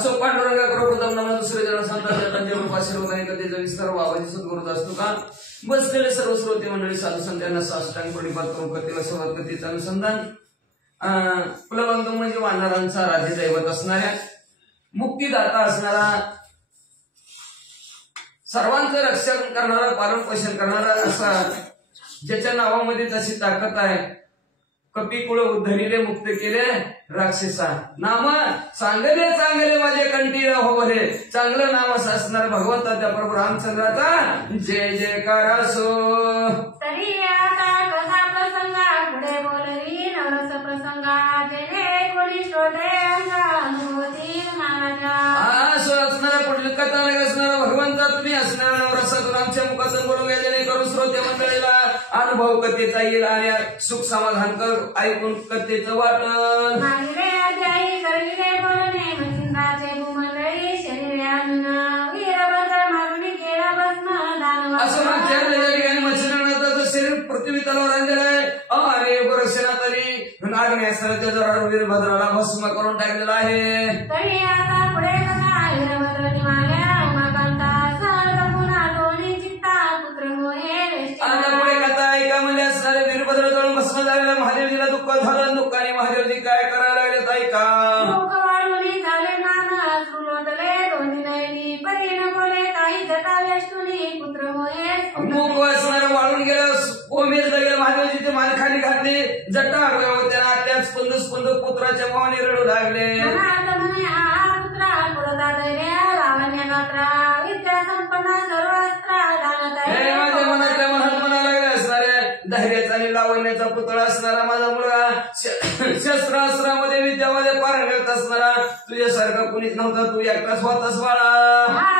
असो पांडुरंगा कृपदम नमः दुसरे जण संतांच्या पंचरूपाशी कधीचा विस्तार व्हावाची सद्गुरूचा असतो का बसलेले सर्व श्रोते मंडळी साधू संतांना साष्टांग प्रणिपात करून कथेला सर्वात कथेचं अनुसंधान कुलबंधू म्हणजे वानरांचा राज्य दैवत असणाऱ्या मुक्तीदाता असणारा सर्वांचं रक्षण करणारा पालन पोषण करणारा असा ज्याच्या नावामध्ये जशी ताकद आहे कपी कुळ उद्धरिले मुक्त केले राक्षसा नाम चांगले चांगले माझे कंठी होवले चांगलं नाम असणार भगवंता त्या प्रभू रामचंद्राचा जय जयकार असो तरी आता कथा प्रसंगा पुढे बोलवी नवरस प्रसंगा जेणे कोणी श्रोते अनुभवती महाराजा असं असणारा पुढील कथा नाही असणारा भगवंता तुम्ही असणारा नवरसातून आमच्या मुखातून बोलून घ्या जेणेकरून श्रोते मंडळीला अनुभव कथेचा येईल आणि सुख समाधान कर ऐकून कथेचं वाटण मागले अध्यायी करविले बोलणे मच्छिंद्राचे भूमंडळी शरीरान वीरभद्र मागणी केला भस्म दानव असं मागच्या ठिकाणी मच्छिंद्रनाथाचं शरीर पृथ्वी तलावर आणलेलं आहे आणि गोरक्षणात आली नागनेश्वराच्या जोरावर वीरभद्राला भस्म करून टाकलेला आहे तरी आता पुढे कथा वीरभद्र निमाल्या उमाकांता सर्व पुन्हा दोन्ही चित्ता पुत्र मोहे आता पुढे कथा ऐका म्हणजे असणारे वीरभद्र जळून भस्म झालेला महादेवजीला दुःख झालं दुःखाने महादेवजी काय करायला लागलेत ऐका लोक वाढवली झाले नाना सुलोटले दोन्ही नयनी परी न बोले काही जटा वेष्टुनी पुत्र मोहे मूक असणारं वाळून गेलं कोमेर गेलं महादेवजीचे मान खाली घातली जटा होत्या त्याच स्पंद स्पंद पुत्राच्या भावाने रडू लागले म्हणे हा पुत्रा पुरता धैर्य लावण्य गात्रा विद्या संपन्न सर्व अस्त्रा दानत हे माझ्या मनातल्या मनात म्हणा लागले असणारे धैर्याचा आणि लावण्याचा पुतळा असणारा माझा मुलगा शस्त्रास्त्रामध्ये विद्यामध्ये पारंगत असणारा तुझ्यासारखा कुणीच नव्हता तू एकटाच होतास बाळा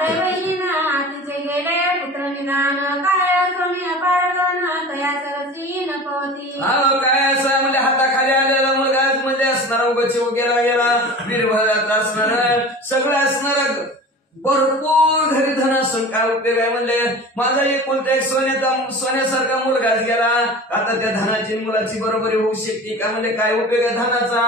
दैवहीन हातीचे गेले पुत्र निदान काय सोनी अपारगन तया सरसी नपवती काय असं म्हणजे हाताखाली आलेला मुलगा म्हणजे असणारा उगाची गेला गेला वीरभद्रात असणार सगळं असणारा भरपूर घरी धन असून काय उपयोग आहे म्हणजे माझा एकुलता एक सोन्यासारखा मुलगाच गेला आता त्या धनाची मुलाची बरोबरी होऊ शकते का म्हणजे काय उपयोग आहे धनाचा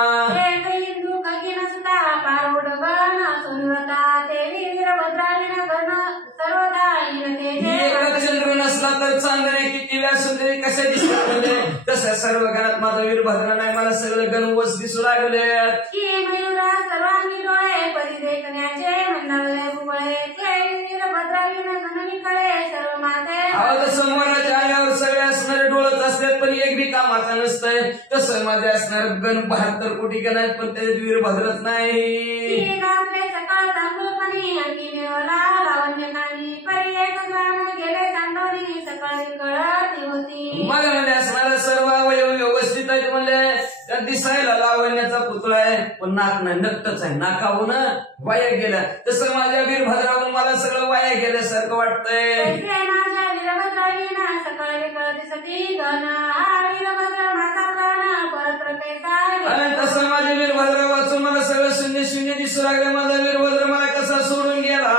हिंदू खगीन सुद्धा पारोड बन सुनवता ते वीरभद्राने गण सर्वदा चंद्र नसला तर चांदणे किती व्यासुंदरी कशा दिसतात म्हणजे तसं सर्व गणात माझा वीरभद्र नाही मला सगळं गण वस दिसू लागले की मयुरा सर्वांगी डोळे परी देखण्याचे मंडळे बुबळे ते वीरभद्राने गण विकळे सर्व माते समोराच्या आल्यावर सगळे असणारे डोळत असतात पण एक बी कामाचा नसतंय तसं माझे असणार गण 72 कोटी गण आहेत पण त्याच्यात वीरभद्रच नाही सकाळ तांदूळपणी अंगी देवला लावण्य नाही परी एक ग्राम गेले चांदोरी सकाळी कळती होती मला म्हणजे असणारा सर्व अवयव व्यवस्थित आहेत म्हणजे त्या दिसायला लावण्याचा पुतळा आहे पण नाक नाही नक्तच आहे नाकाहून वाया गेला तसं माझ्या वीरभद्रावरून मला सगळं वाया गेल्यासारखं वाटतंय माझ्या वीरभद्रावीना सकाळी कळती सती गण वीरभद्र माझा प्राण परत तसं माझ्या वीरभद्रा वाचून मला सगळं शून्य शून्य दिसू लागलं माझा वीरभद्र मला कसा सोडून गेला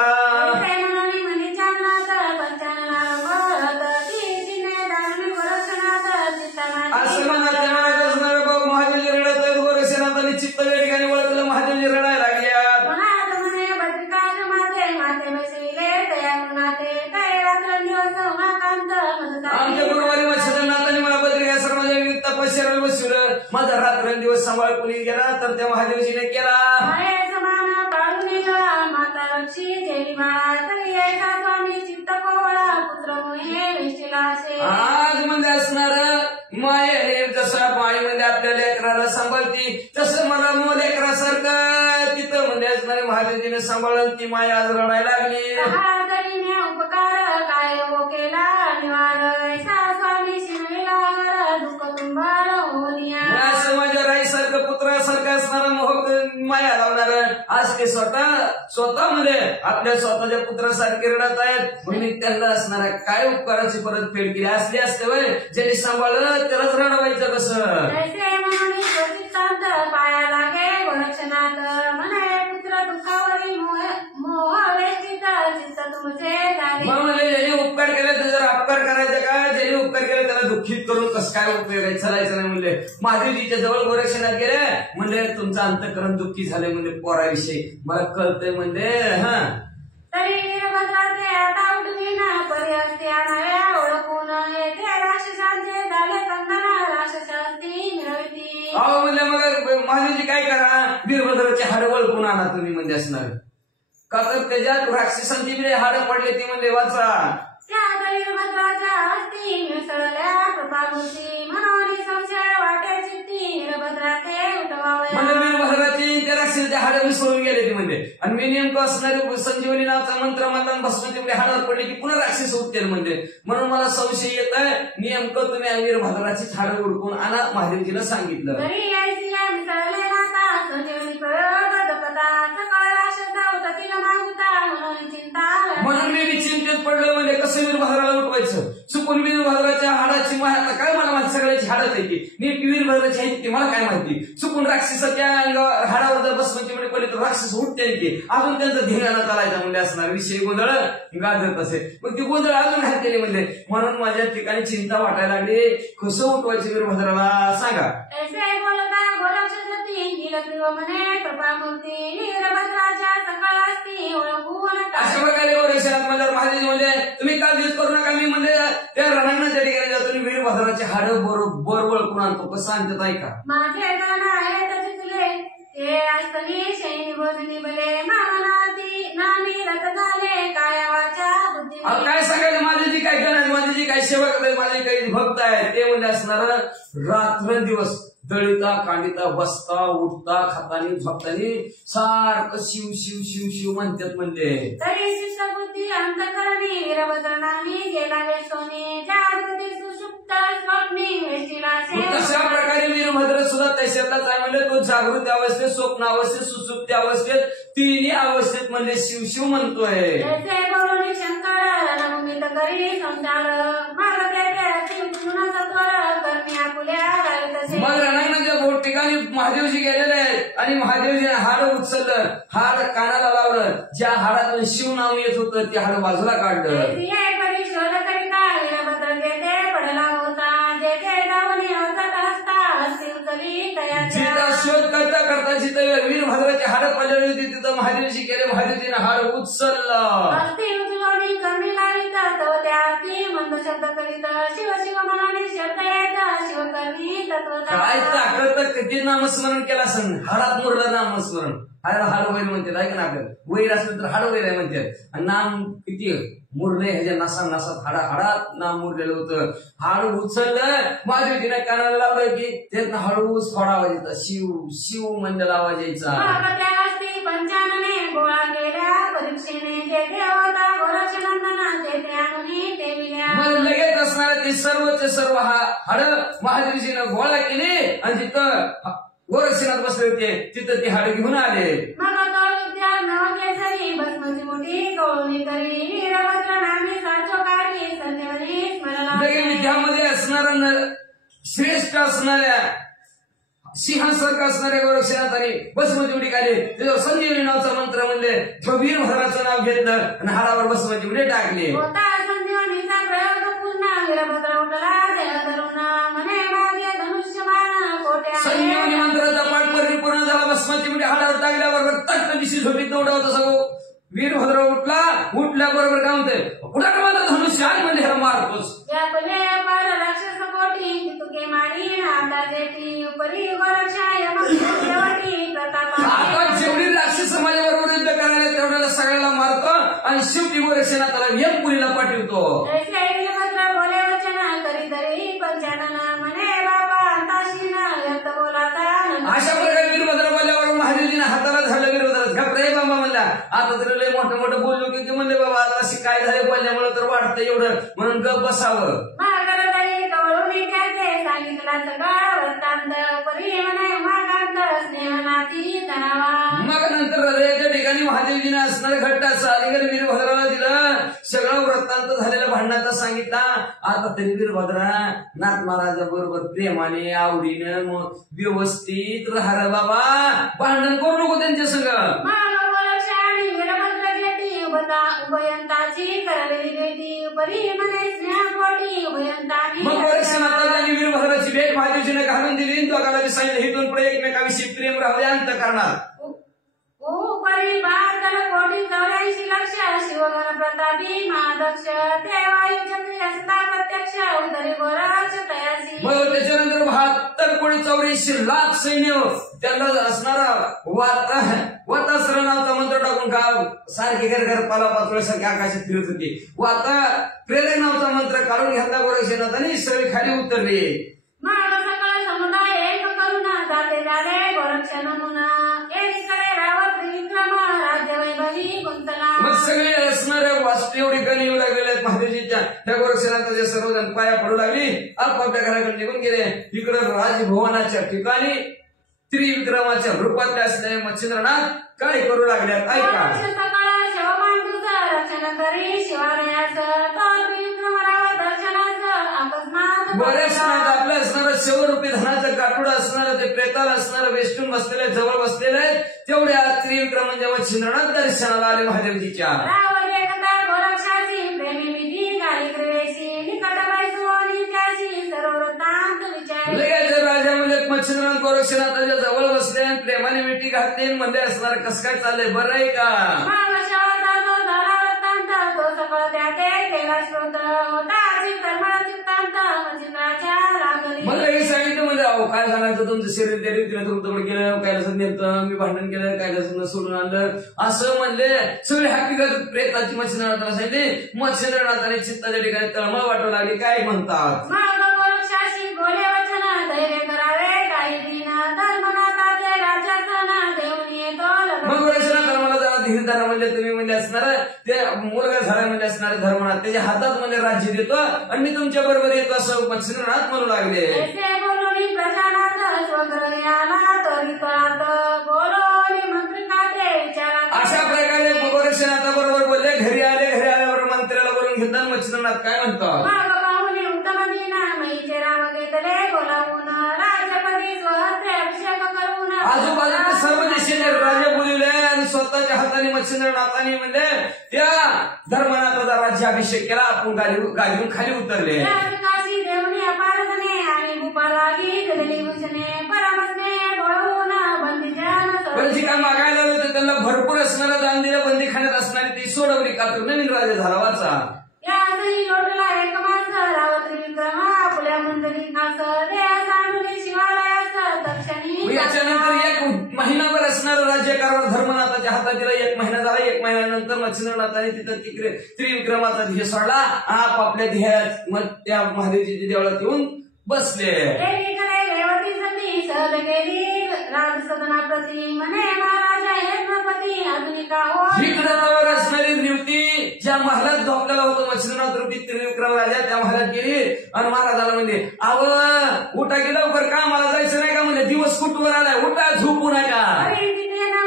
असं म्हणत भाऊ महादेवजी रडत आहेत गोरक्षनाथांनी चित्त या ठिकाणी वळखलं महादेवजी रडायला लागल्या आमच्या गुरुवारी मच्छिंद्रनाथांनी मला बद्रिका माझ्या तपश्चर्याला बसवलं माझा रात्रंदिवस सांभाळ कुणी गेला तर त्या महादेवजीने केला आज म्हणजे असणार मायाने जसं माईमध्ये आपल्या लेकराला सांभाळती तसं मला लेकरासारखं तिथं म्हणजे असणारे महादेवजीने सांभाळून ती माया आज रडायला लागली उपकार काय हो केला निवार स्वामी शिवला दुःख तुम्हाला असं माझ्या राईसारखं पुत्रासारखं असणारा मोह माया लावणार आज ते स्वतः मध्ये आपल्या स्वतःच्या पुत्रासारखे रडत आहेत म्हणून त्यांना असणारा काय उपकाराची परत फेड केली असली असते वय ज्यांनी सांभाळलं त्यालाच रडवायचं कसं पाया लागे गोरक्षनाथ म्हणे पुत्र दुःखावरील मोह वेष्टित चित्त तुमचे ज्यांनी उपकार केले तर जर अपकार करायचा का ज्यांनी उपकार केले त्याला दुःखित करून कस काय उपयोग आहे, चलायचं नाही म्हणले. महादेवजीच्या जवळ गोरक्षनाथ गेले, म्हणले तुमचं अंतःकरण दुःखी झालंय म्हणले पोराविषयी, मला कळतंय म्हणले. हा तरी वीरभद्राचे आता उठवी ना परी असते आणाव्या ओळखून येथे राक्षसांचे झाले कंदना राक्षसांची मिळविती. अहो म्हणले मग महादेवजी काय करा, वीरभद्राची हाड वळखून आणा तुम्ही म्हणजे असणार, का तर त्याच्यात राक्षसांची बी हाड पडले ती म्हणले वाचा. त्या वीरभद्राच्या हस्ती मिसळल्या कृपामूर्ती म्हणून संशय वाट्याची ती वीरभद्राचे उठवावे. म्हणजे वीरभद्राची त्या राक्षसाच्या हाड मिसळून गेले ती म्हणजे, आणि मी नेमकं असणारे संजीवनी नावाचा मंत्र म्हणता भस्माची हाडावर पडले की पुन्हा राक्षस उठतील म्हणजे, म्हणून मला संशय येत आहे. नेमकं तुम्ही वीरभद्राची हाड उडकून आणा, महादेवजीला सांगितलं. तरी ऐसिया मिसळले नाता संजीवनी पदा सकाळ राक्षस होता तिला मागुता म्हणून चिंता. म्हणून मी चिंतेत पडलो म्हणजे कसं वीरभद्राला उठवायचं. चुकून वीरभद्राच्या हाडाची आता काय मला माहिती, सगळ्याची हाडच आहे की नीट वीरभद्राची आहे ती मला काय माहिती. चुकून राक्षसाच्या हाडावर जर बसवायची म्हणजे पडले तर राक्षस उठते की अजून त्यांचं धिंगाणा चालायचा म्हणजे असणार, विषय गोंधळ गाजत असे. मग ती गोंधळ अजून घातलेली म्हणजे, म्हणून माझ्या ठिकाणी चिंता वाटायला लागली, कसं उठवायचं वीरभद्राला सांगा. ऐसे बोलता गोरक्षसती नीलग्रीव म्हणे कृपामूर्ती वीरभद्राच्या सकाळ असती ओळखून. अशा प्रकारे गोरक्षनाथ म्हणल्यावर महादेव म्हणजे तुम्ही काल दिवस करू नका, मी म्हणजे त्या रणांगणाच्या ठिकाणी जातो आणि वीरभद्राचे हाड बरोबर वळकून आणतो. कसं आणतात ऐका. माझे गाणं आहे तसे तुले ते असतनी शैनी भोजनी बले मामनाती नामी रत झाले काया वाचा बुद्धी. काय सांगायचं, माझी काय करणार, माझी काय सेवा करतात, माझे काही भक्त आहे ते म्हणजे असणार रात्रंदिवस दळिता कांडिता बसता उठता खातानी झोपतानी सारखं शिव शिव शिव शिव म्हणतात म्हणते. तरी शिष्टबुद्धी अंतकरणी वीरभद्र नामी गेला सोनी जागृती सुषुप्त स्वप्नी वेशीला. तशा प्रकारे वीरभद्र सुद्धा त्याच्यातलाच आहे म्हणजे, तो जागृत अवस्थेत, स्वप्न अवस्थेत, सुसुप्त अवस्थेत, तिन्ही अवस्थेत म्हणजे शिव शिव म्हणतोय. बोलून शंकर नमित करी संसार मग करणी आपुल्या मग रणांगणाच्या बोट ठिकाणी महादेवजी गेलेले आहेत आणि महादेवजीने हाड उचललं, हाड कानाला लावलं, ज्या हाडातून शिव नाव येत होतं ते हाड बाजूला काढलं. शोध करिता वीरभद्र जेथे पडला होता जेथे जाऊन अवसत असता हस्ती उचली तयार. जिथं शोध करता करता जिथं वीरभद्राची हाड पडलेली होती तिथं महादेवजी गेले, महादेवजीने हाड उचललं. हस्ती उचलवणी करणी लावित तो त्या हस्ती मंद शब्द करीत शिव शिव मनाने शब्द येत शिव करणी तत्व. काय ताकद किती नामस्मरण केला असं, हाडात मुरलं नामस्मरण. हाडाला हाड वैर म्हणतात ऐक ना, आपल्याला वैर असलं तर हाड वैर आहे म्हणतात. आणि नाम किती मुरले ह्याच्या नसा नसात हाडात नाम मुरलेलं होतं. हाड उचललं, महादेवजीने कानाला लावलं की त्यातनं हळूच थोडा आवाज यायचा, शिव शिव म्हणलेला आवाज यायचा. पंचानने गोळा केल्या परीक्षेने जेथे होता गोरक्षनंदना तेथे आणून ठेविल्या. मग लगेच असणारे ते सर्वचे सर्व हाड महादेवजीने गोळा केले आणि जिथं गोरक्षनाथ बसले होते तिथं ते हाड घेऊन आले. मग तो विद्या नवकेसरी भस्मची मोठी कळवणी करी वीरभद्र नामी साचो काढी संजीवनी स्मरला. विद्यामध्ये असणारा श्रेष्ठ असणाऱ्या सिंहासारखं असणाऱ्या गोरक्षनाथाने भस्मची उडी काढली, त्याच्यावर संजीवनी नावाचा मंत्र म्हणले, वीरभद्राचं नाव घेतलं आणि हाडावर भस्मची उडी टाकली. होता संजीवनीचा प्रयोग पूर्ण वीरभद्र उठला देह धरून म्हणे माझे धनुष्यबाण कोट्या. संजीवनी मंत्राचा पाठ परिपूर्ण झाला, भस्माची उडी हाडावर टाकल्याबरोबर तट दिशी झोपीत नवडा होता सगळं. वीरभद्र उठल्याबरोबर काय म्हणते, कुठं माझं धनुष्य आहे म्हणजे ह्याला मारतोच. राक्षस कोटी तुके माडी हाता जेठी उपरी गोरक्षाय आता जेवढी राक्षस माझ्याबरोबर युद्ध करायला तेवढ्याला सगळ्याला मारतो आणि शेवटी गोरक्षनाथाला यमपुरीला पाठवतो. बोले वचन करी तरी पंचानन म्हणे बाबा अंताशीना व्यक्त बोलाता. अशा प्रकारे वीरभद्र बोलल्यावर महादेवजीने हाताला झालं वीरभद्र घाबरे बाबा म्हणला, आता तरी लय मोठं मोठं बोललो की म्हणले बाबा आता अशी काय झाले बोलल्यामुळे तर वाटतं एवढं म्हणून गप बसावं. सांगितला सगळा वृत्तांत परी म्हणे मागांत स्नेहनाती तणावा. मग नंतर हृदयाच्या ठिकाणी महादेवजीने असणारे घट्ट सालीकडे वीरभद्राला दिलं, सगळं वृत्तांत झालेल्या भांडणाचा सांगितला. आता तरी वीरभद्रा नाथ महाराजा बरोबर प्रेमाने आवडीनं व्यवस्थित राहा बाबा, भांडण करू नको त्यांच्या सगळं. उभयंताची करलेली भेटी परी म्हणे स्नेहपोटी उभयंतानी. मग गोरक्षनाथाने वीरभद्र घालून दिली दोघाला बी सांगितलं हिथून पुढे एकमेकाविषयी प्रेम राहू दे अंत करणार उपरी 12,84 लक्ष शिवगण प्रतापी महादक्ष ते वायू चंद्री असता प्रत्यक्ष उदरी गोरक्ष तयासी. मग त्याच्यानंतर 72,84 सैन्य त्यांना असणारा वातासर नावाचा मंत्र टाकून गाव सारखे घर पाला पाचोळ्यासारखे आकाशात फिरत होते. वाता प्रेरक नावाचा मंत्र काढून घेतला गोरक्षनाथाने सगळे खाली उतरले. माग सकळ समुदाय एक करून जाते जाते गोरक्ष नमुना एकीकडे रावत त्रिविक्रम राज्य वैभवी कुंतला. मग सगळे असणाऱ्या वास्तू एवढी गणी येऊ लागलेल्या आहेत महादेवजीच्या त्या गोरक्षनाथाचे सर्वजण पाया पडू लागली आपापल्या घराकडे निघून गेले. इकडे राजभवनाच्या ठिकाणी त्रिविक्रमाच्या रूपातले असलेले मच्छिंद्रनाथ काय करू लागल्यात ऐका. सकाळ शिवमान तुझं रक्षण करी शिवालयाचं तर त्रिविक्रमराव दर्शनाचं अकस्मात गोरक्षनाथ आपल्या असणारं शिवरूपी धनाचं काटुडं असणारं ते प्रेताला असणारं वेष्टून बसलेले जवळ बसलेले आहेत तेवढ्या त्रिविक्रम म्हणजे मच्छिंद्रनाथ दर्शनाला आले महादेवजीच्या. राव देखता गोरक्षाची प्रेमी मिठी गाली ग्रेसी निकट बायसू आणि त्याशी सर्व वृत्तांत विचारले. लगेच राजा म्हणजे मच्छिंद्रनाथ गोरक्षनाथाच्या जवळ बसले आणि प्रेमाने मिठी घातली म्हणले असणार कसं काय चाललंय बरं आहे का. महावशाचा जो झाला वृत्तांत तो सकळ त्याचे केला श्रोत होता अशी कर्मळ चित्तांत मच्छिंद्राच्या लागली. मला हे सांगितलं म्हणजे अहो काय सांगायचं तुमचं शरीर त्या रीतीने तुमच्याकडे गेलं कैलासात नेलं मी भांडण केलं कैलासात सोडून आणलं असं म्हणले सगळे हकीकत प्रेताची मच्छिंद्रनाथाला सांगितली. मच्छिंद्रनाथाने चित्ताच्या ठिकाणी तळमळ वाटू लागली. काय म्हणतात गोरक्षाशी गोले वचन धैर्य करावे काही दिन धर्मनाथाचे राज्याचं ना देऊन येतो. मग गोरक्षनाथ मला जरा धीरधारा म्हणजे तुम्ही म्हणजे असणार ते मुलगा झाला म्हणजे असणारे धर्मनाथ त्याच्या हातात म्हणजे राज्य देतो आणि मी तुमच्या बरोबर येतो असं मच्छिंद्रनाथ म्हणू लागले. बोलून प्रजानाथ स्वग्रही आला त्वरितात बोलवली मंत्रिकाते विचारा. अशा प्रकारे गोरक्षनाथा बरोबर बोलले. घरी आल्यावर मंत्र्याला बोलून घेतात. मच्छिंद्रनाथ काय म्हणतात पाहुणे उत्तम दिना मईचे राम घेतले बोलावून राजपती स्वहस्ते अभिषेक करून आजूबाजूचे सर्व दिशेने राजे बोलले आणि स्वतःच्या हाताने मच्छिंद्रनाथाने म्हणजे त्या धर्मनाथाचा राज्याभिषेक केला. आपण गाडीहून खाली उतरले. काशी देवणी अपारसने आणि भूपालागी दिलेली भूषणे परमसने बोलवून पण जी काय मागायला आलं होतं त्यांना भरपूर असणारा दान दिलं. बंदीखान्यात असणारी ती सोडवली का तर नवीन राजा झाला वाचा. यातही लोटला एक माणसं राव त्रिविक्रम आपल्या मंदिरी खास देह सांडुनी शिवालयाचं दक्षिणी. याच्यानंतर 1 महिनाभर असणारा राज्यकारभार धर्मनाथाच्या हातात दिला. 1 महिना झाला. 1 महिन्यानंतर मच्छिंद्रनाथाने तिथं त्रिविक्रमाचा ध्येय सोडला. आपापल्या ध्येयात मग त्या महादेवजीच्या देवळात येऊन बसले. रेवती सती सहज गेली राजसदनाप्रती म्हणे महाराजा हेमपती आधुनिका हो. विक्रमावर असणारी निवती ज्या महालात झोपलेला होतो मच्छिंद्रनाथ रूपी त्रिविक्रम राजा त्या महालात गेली आणि महाराजाला म्हणजे उठा की लवकर का मला जायचं नाही का म्हणजे दिवस कुठवर आलाय उठा झोपू नका.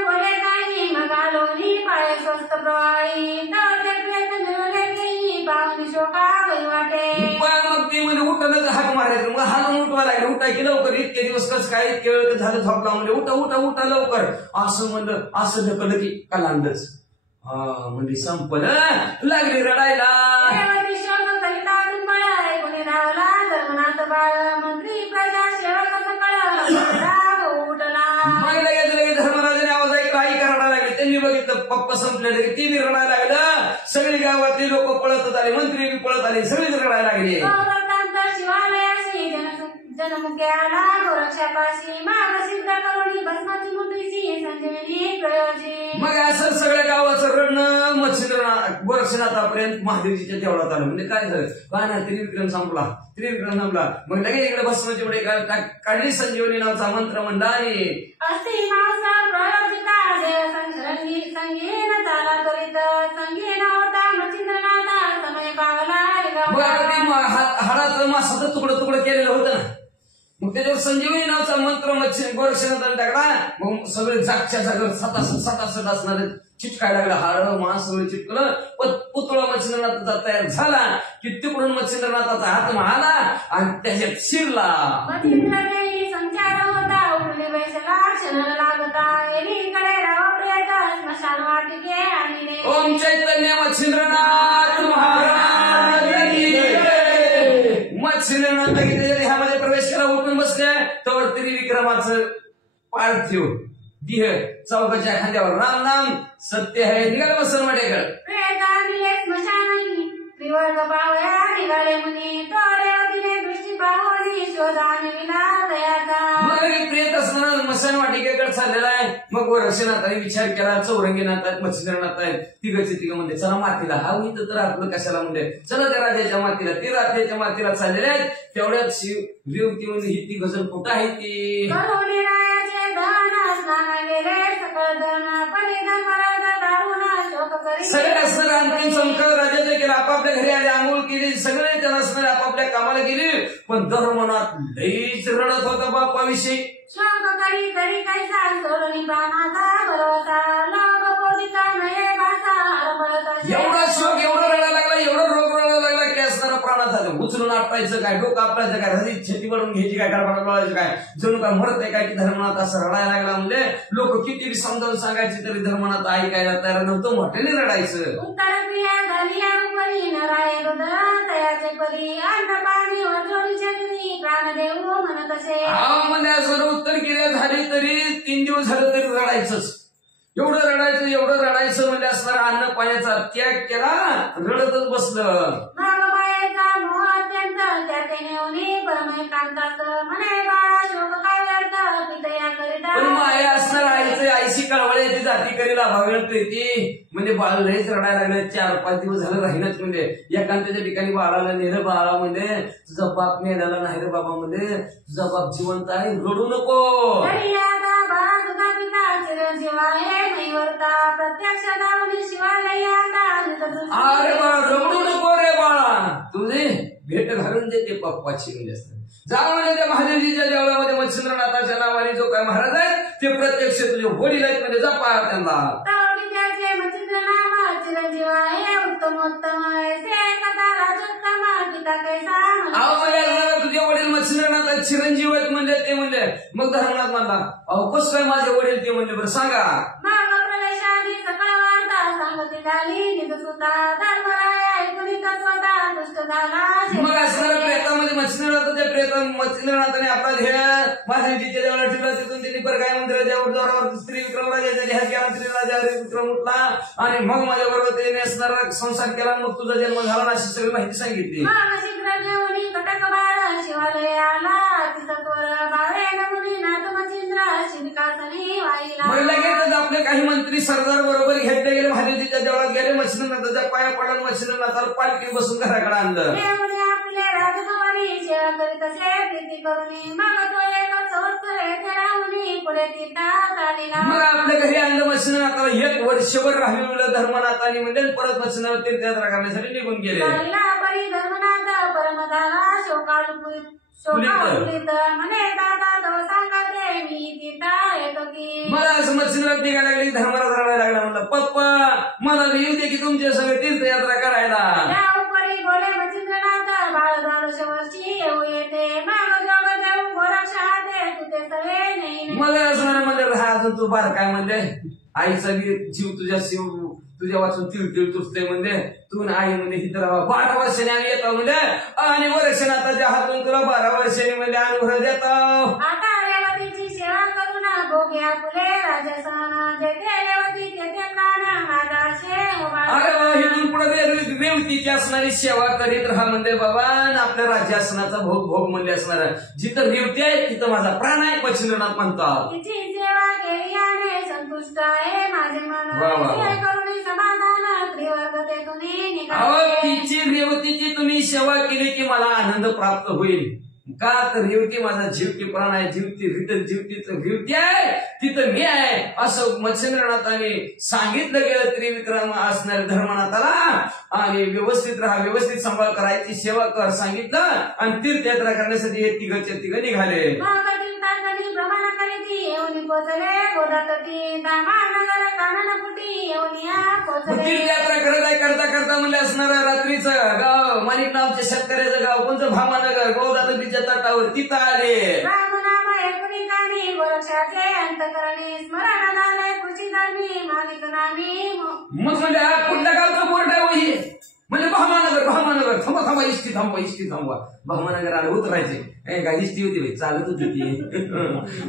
बोले काही मग आलोनी पाळे स्वस्त प्रवाही मिळवले पाहुणी शोका वाटे. मग ती म्हणजे उठलं हाक मारायचं मग हालून उठवा लागले. उठा की लवकर इतके दिवस कसं काय इतके वेळ झालं झोपला म्हणजे उठा लवकर असं म्हणलं. असं ढकललं की कलांडच म्हणजे संपलं. लागली रडायला. कोणी रावला धर्मनाथ बाळ मंत्री प्रजा सेवक सकळ उठला. धर्मराजाने आवाज ऐकला. आई का रडायला लागली. त्यांनी बघितलं पप्पा संपलेलं की ती बी रडायला लागलं. सगळी गावातली लोक पळत आले. मंत्री बी पळत आले. सगळीच रडायला लागले. शिवालयाशी जनमुख्याला गोरक्षापाशी माग सिद्ध करून भस्माची मूर्तीची संजीवनी प्रयोजी. मग असं सगळ्या गावाचं रडणं मच्छिंद्रनाथ गोरक्षनाथापर्यंत महादेवजीच्या देवळात आलं. म्हणजे काय झालं काय ना त्रिविक्रम संपला. मग लगेच इकडे भस्माची पुढे काढली संजीवनी नावाचा मंत्र म्हणला आणि अस्थि मांसा प्रयोजिता देव संगीन झाला करीत संगीन होता मच्छिंद्रनाथा समय पावला. हाडाचं मासाचं तुकडं केलेलं होतं ना. मग त्याच्यावर संजीवनी नावाचा मंत्र गोरक्षनाथाने टाकला. मग सगळे जागच्या जागेवर सतासट असणारे चिटकायला लागला. हाड मास सगळं चिटकलं. पुतळा मच्छिंद्रनाथाचा तयार झाला की तिकडून मच्छिंद्रनाथाचा हात आला आणि त्याच्यात शिरला. संचार होता उठली बैसला क्षण लागता एकीकडे राव प्रेत स्मशान वाटिके आणि ओम चैतन्य मच्छिंद्रनाथ महाराज. मच्छिंद्रनाथ ह्यामध्ये प्रवेश केला. उठून बसले. पार्थिव देह चौकाच्या खांद्यावर राम नाम सत्य आहे. निघालं बसन वाटेकर प्रेतानिले स्मशानी त्रिवर्ग पावया निघाले मुनी तोरे दिले दृष्टी पाहोनी शोधाने विना दयाचा. मग प्रेत असणार मसन वाटिकेकडे चाललेला आहे. मग रक्षणाताने विचार केला चौरंगीनाथ आहेत मच्छिंद्रनाथ आहेत तिघचे तिघ म्हणते चला मातीला हा होईल तर आपलं कशाला म्हणते चला त्या राजाच्या मातीला ते राजाच्या मातीला चाललेले आहेत. तेवढ्यात रेवती म्हणजे ही ती गजल कुठं आहे ती करुणी रायाचे धन स्नान गेले सकळ धन परिधान मरद दारुण शोक करी. सगळे असणार अंतिम संस्कार राजाचे केले आपापल्या घरी आले आंघोळ केली सगळे त्याला असणारे आपापल्या कामाला गेली. पण धर्मनाथ लईच रडत होता बापाविषयी. शोक करी करी कैसा सोडून प्राणाचा भरवसा लोक पोलिका नये भाषा हरबळत. एवढा शोक एवढा रडायला लागला एवढा रोग रडायला लागला की असणारा प्राणात झालं. उचलून आपटायचं काय डोकं आपटायचं काय हरी छेती वाढून घ्यायची काय गडबड बोलायचं काय जणू काय मरत आहे काय की धर्मनाथ असं रडायला लागला. म्हणजे लोक किती समजावून सांगायचे तरी धर्मनाथ ऐकायला तयार नव्हतं मोठ्याने रडायचं. उत्तर क्रिया झाली उपरी नराय तयाचे परी अन्न पाणी वजोली चरणी प्राणदेव म्हणत असे. म्हणजे असं उत्तर क्रिया झाली तरी 3 दिवस झालं तरी रडायचंच. एवढं रडायचं म्हणजे असणारा अन्न पाण्याचा त्याग केला रडतच बसलं. नागबाईचा मोह अत्यंत त्याचे नेवणी परमेकांतात म्हणे बाळा शोक काय व्यर्थ पितया करिता. पण माया असणार आईचं आईशी कळवळ्याची जाती करीला भावेल प्रीती म्हणजे बाळ लयच रडायला लागलं. 4-5 दिवस झालं राहीनच म्हणजे एकांताच्या ठिकाणी बाळाला नेलं. बाळा म्हणजे तुझा बाप मेलेला नाही रे बाबा म्हणजे तुझा बाप जिवंत आहे रडू नको. प्रत्यक्ष दावणी शिवालय अरे बाळा रडू नको रे बाळा तुझे भेट घालून देते पप्पाची म्हणजे असतात. जा म्हणे त्या महादेवजीच्या देवळामध्ये मच्छिंद्रनाथाच्या नावाने जो काय महाराज आहेत ते प्रत्यक्ष तुझे वडील आहेत म्हणजे जा पाहा त्यांना. मच्छिंद्र नाम चिरंजीव आहे उत्तमोत्तम तुझे वडील मच्छिंद्रनाथ चिरंजीव आहेत म्हणजे ते म्हणले. मग धर्मनाथ म्हणला अहो कसं काय माझे वडील ते म्हणले बरं सांगा. प्रवेशाने सकळ वार्ता सांगती झाली निजसुता धर्मराय ऐकून स्वतः दुष्ट झाला. मग असणाऱ्या प्रेतामध्ये मच्छिंद्रनाथाने आपला ध्येय महादेवजीच्या देवळात ठेवला. तिथून त्यांनी परगाय मंदिराच्या जोरावर स्त्री विक्रम राजाचा ध्येय केला. स्त्री राजा विक्रम उठला आणि मग माझ्या बरोबर त्याने असणारा संसार केला. मग तुझा जन्म झाला अशी सगळी माहिती सांगितली. कटक बाळ शिवालय आला तिसत्वर बाळे नमुनी नाथ मच्छिंद्र शिविकासनी वाईला. मग लगेच आपले काही मंत्री सरदार बरोबर घेतले गेले महादेवजीच्या देवळात गेले. मच्छिंद्रनाथाच्या पाया पडून मच्छिंद्रनाथाला पालखी बसून घराकडे आणलं. आपल्या राजभवानी सेवा करीत असे प्रीती करून मग तो एक संवत्सर येथे राहुनी पुढे तीर्थात आलेला. मग आपल्या घरी आणलं मच्छिंद्रनाथाला 1 वर्षभर राहिलेलं धर्मनाथाने म्हणजे परत मच्छिंद्रनाथ तीर्थयात्रा करण्यासाठी निघून गेले. परी धर्मनाथ परमदाला शोकालुपित म्हणे दादा तो सांगते मी तिथं येतो की. मला असं मच्छिंद्रनाथ निघायला लागली धर्मराज रडायला लागला. म्हणलं पप्पा मला येऊ दे की तुमच्या सगळे तीर्थयात्रा करायला. त्यापरी बोले मच्छिंद्रनाथ बाळ 12 वर्षी येऊ येते माग जोग देऊ गोरक्षा दे तुझे सगळे नाही. मला असं म्हणलं हा अजून तू बार काय म्हणले आईचा जीव तुझ्या वाचून तिळतिळ तुटते म्हणजे तू आई म्हणजे ही तर 12 वर्षांनी आम्ही येतो म्हणजे आणि वर्षनाथाच्या हातून तुला 12 वर्षांनी म्हणजे अनुभव देतो. आता रेवतीची सेवा करून भोग्या फुले राजसन जेथे रेवती तेथे प्राण माझा अरे इथून पुढे रेवतीची असणारी सेवा करीत राहा म्हणजे बाबा आपल्या राज्यासनाचा भोग म्हणजे असणार जिथं रेवती आहे तिथं माझा प्राण आहे मच्छिंद्रनाथ म्हणतात. तिची सेवा केली आणि संतुष्ट आहे माझे मन करून समाधान त्रिवर्ग ते तुम्ही निघा. तिची रेवतीची तुम्ही सेवा केली की मला आनंद प्राप्त होईल. का तर रेवती माझा जीवती प्राण आहे जीवती रेवती आहे तिथं मी आहे असं मच्छिंद्रनाथाने सांगितलं गेलं. त्रिविक्रम असणाऱ्या धर्मनाथाला आणि व्यवस्थित राहा व्यवस्थित सांभाळ करायची सेवा कर सांगितलं आणि तीर्थयात्रा करण्यासाठी हे तिघ निघाले. प्रमाण करीती येऊन पोचले गोदातटी दामानगर काननपुटी येऊन पोचले. तीर्थयात्रा करता म्हणजे असणारा रात्रीचं गाव माणिक नावच्या शेतकऱ्याचं गाव कोणतं भामानगर गोदातटीच्या तटावर तिथं आले. रामनाम ऐकुनिकानी गोरक्षाचे अंतकरणी स्मरण झाले कुचितांनी माणिक नामी. मग म्हणजे हा कुठल्या गावचं बोर्ड आहे म्हणजे भामानगर थांबा इष्टी थांबवा भामानगराला उतरायचे काय इष्टी होती चालतच होती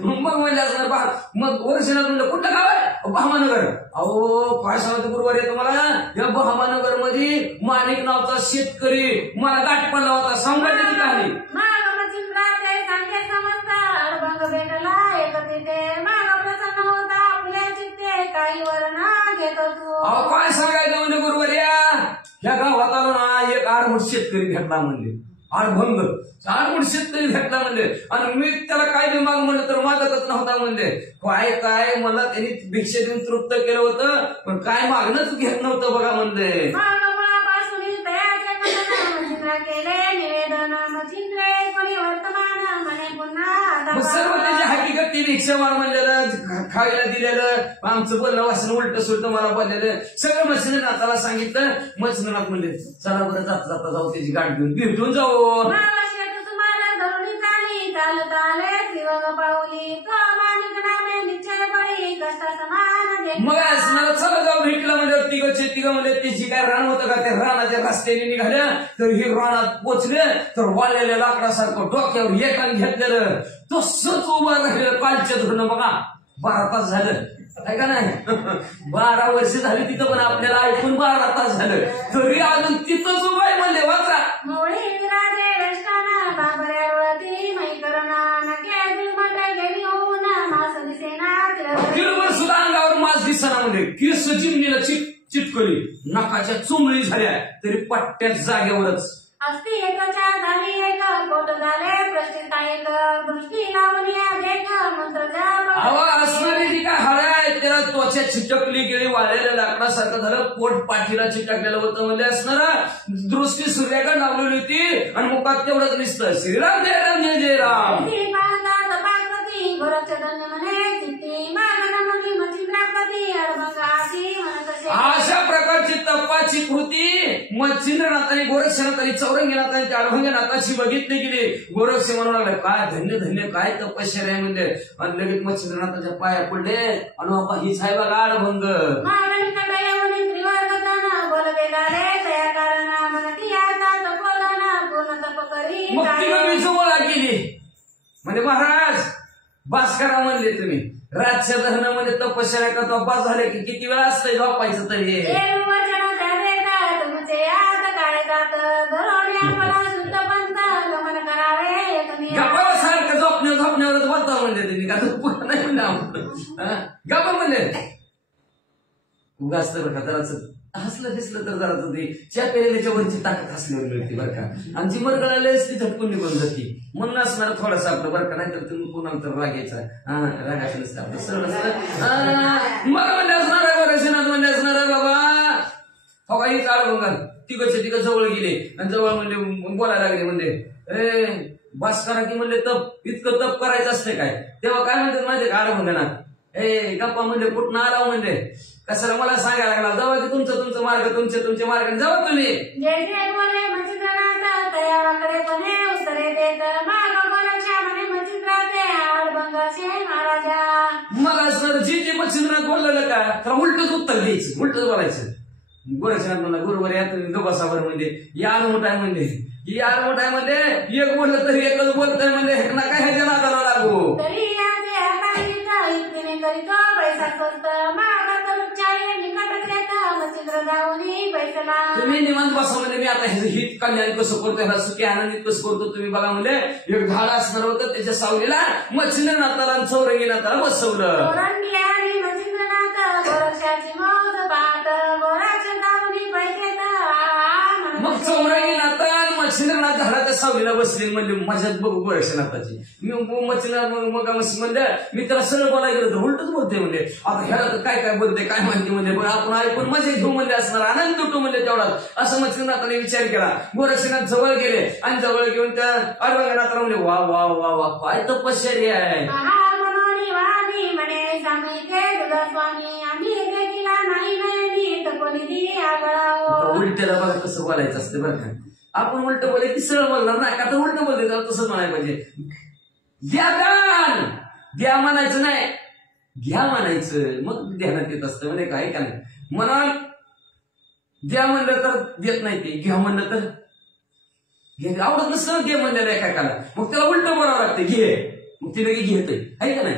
मग म्हणजे असं मग वर्षाला म्हणलं कुठलं गाव आहे भामानगर अहो काय सांगतो गुरुवार आहे तुम्हाला या भामानगर मध्ये माणिक नावचा शेतकरी मला गाठ पडला होता सांगायची कहाणी भेटला एकत्रिते माग प्रसन्न होता आपल्या चित्ते काही वर्ण घेतो तू अहो काय सांगायचं म्हणजे बरोबर या गावात आलो ना एक आडमुठ शेतकरी भेटला म्हणजे आडमुठ शेतकरी भेटला म्हणजे आणि मी त्याला काय देऊ माग म्हणलं तर मागतच नव्हता म्हणजे काय मला त्यांनी भिक्षा देऊन तृप्त केलं होतं पण काय मागणंच घेत नव्हतं बघा म्हणजे केले निवेदन मचिंद्रे कोणी वर्तमान म्हणे पुन्हा सर्व त्याची हकीकत ती भिक्षावार म्हणलेलं खायला दिलेलं आमचं बोलणं वाचन उलट सुलट मला बोललेलं सगळं मच्छिंद्र नाथाला सांगितलं मच्छिंद्रनाथ म्हणले चला बरं जाता जाता जाऊ त्याची गाठ घेऊन भेटून जाऊ तुम्हाला धरुणी चाली चालत आले शिवग पाऊली तो माणिक नामे निश्चय पडी कष्ट समान मग असणार चला जाऊ भेटला म्हणजे तिघं म्हणजे त्याची काय रान होतं का त्या रानाच्या रस्त्याने निघाल्या तर ही रानात पोचले तर वाळलेल्या लाकडासारखं डोक्यावर एकाने घेतलेलं तो सच उभा राहिलेलं कालच्या धरणं बघा 12 तास झालं काय का नाही 12 वर्ष झाली तिथं पण आपल्याला ऐकून 12 तास झालं तरी अजून तिथंच उभा आहे म्हणले वाचा किलोभर सुद्धा अंगावर मास दिसना म्हणजे केस जिमनीला चिटकली नकाच्या चुंबळी झाल्या तरी पट्ट्यात जागेवरच असती एकाच्या झाली एक पोट झाले प्रश्न एक दृष्टी लावली एक मंत्र असणारी जी काय हाडं आहेत त्याला त्वचा चिटकली गेली वाळलेल्या लाकडासारखं झालं पोट पाठीला चिटकलेलं होतं म्हणजे असणार दृष्टी सूर्याकडे लावलेली होती आणि मुखात तेवढंच दिसतं श्रीराम जय राम जय जय राम अशा प्रकारची तपाची कृती मच्छिंद्रनाथाने गोरक्षनाथाने चौरंगीनाथाने अडभंगनाथाची बघितली गेली गोरक्ष म्हणू लागले काय धन्य धन्य काय तपश्चर्या आहे म्हणजे आणि लगेच मच्छिंद्रनाथाच्या पाया पडले आणि बाबा हीच आहे बघा अडभंग मग ती जवळ गेली म्हणजे महाराज भास्करा म्हणले तुम्ही रातच्या धरणामध्ये तपश्चर्या करता बास झाले की किती वेळा असतंय झोपायचं तरी सारखं झोपण्यावरच बोलता म्हणले तुम्ही का नाही गप्पा म्हणले उगाच तर का जराच हसलं दिसलं तर जरा ते च्या पेरेल्याच्या वरची ताकद हसल्यावर मिळते बरं का आणि जी मरगळाली असती झटकून निघून जाते म्हणून असणार थोडंसं आपलं बरं का नाही तर तुम्ही पुन्हा तर रागायचा रागायचं नसतं आपलं सरळ असतं मला म्हणजे असणार गोरक्षनाथ म्हणजे असणार बाबा हो काही काळ बघा तिघं जवळ गेले आणि जवळ म्हणजे बोलायला लागले म्हणजे बस करा की म्हणले तप इतकं तप करायचं असते काय तेव्हा काय म्हणतात माहिती काळ म्हणणार गप्पा म्हणजे कुठं आला म्हणजे कशाला मला सांगायला लागला जावा की तुमचं मार्ग तुमचे मार्ग जावा तुम्ही मला सर जे मच्छिंद्रनाथ बोललेलं का तर उलटच उत्तर द्यायचं उलटच बोलायचं गोरक्षनाथ म्हणला गुरुवर या तुम्ही गपासावर म्हणजे या मोठा आहे म्हणजे यार मोठा आहे म्हणजे एक बोललं तरी एकच बोलतोय म्हणजे नका ह्याच्या नादाला लागू तुम्ही निवांत बसा म्हणजे मी आता ह्याचं हित कल्याण कसं करतो ह्याला सुखी आनंदित कसं करतो तुम्ही बघा म्हणजे एक झाड असणार होतं त्याच्या सावलीला मच्छिंद्रनाथाला चौरंगीनाथाला बसवलं मग चौरंगीनाथ मच्छिंद्रनाथ झाडाच्या सावलीला बसले म्हणजे मजाच बघू गोरक्षनाथाची मी मच्छिंद्रनाथ मग म्हणलं मी त्याला सरळ बोलायला गेलो तर उलटच बोलते म्हणजे आता ह्याला तर काय बोलते काय म्हणते म्हणजे आपण ऐकून मजा घेऊ म्हणजे असणार आनंद लुटू म्हणजे तेवढाच असं मच्छिंद्रनाथाने विचार केला गोरक्षनाथ जवळ गेले आणि जवळ घेऊन त्या अडवंगनाथाला म्हणजे वा वा वा वा काय तपश्चर्या आहे उलट्याला बघा कसं बोलायचं असतं बरं का आपण उलट बोलले की सरळ बोलणार नाही का तर उलट बोलते तसंच म्हणायला पाहिजे द्या दान द्या म्हणायचं नाही घ्या म्हणायचं मग ध्यानात येत असतं म्हणजे काय का नाही म्हणून द्या म्हणलं तर देत नाही ते घ्या म्हणलं तर घे आवडत नसतं घे म्हणलेलं एकाला, मग त्याला उलट बोलावं लागतं घे, मग ती लगे घेतय आहे का नाही.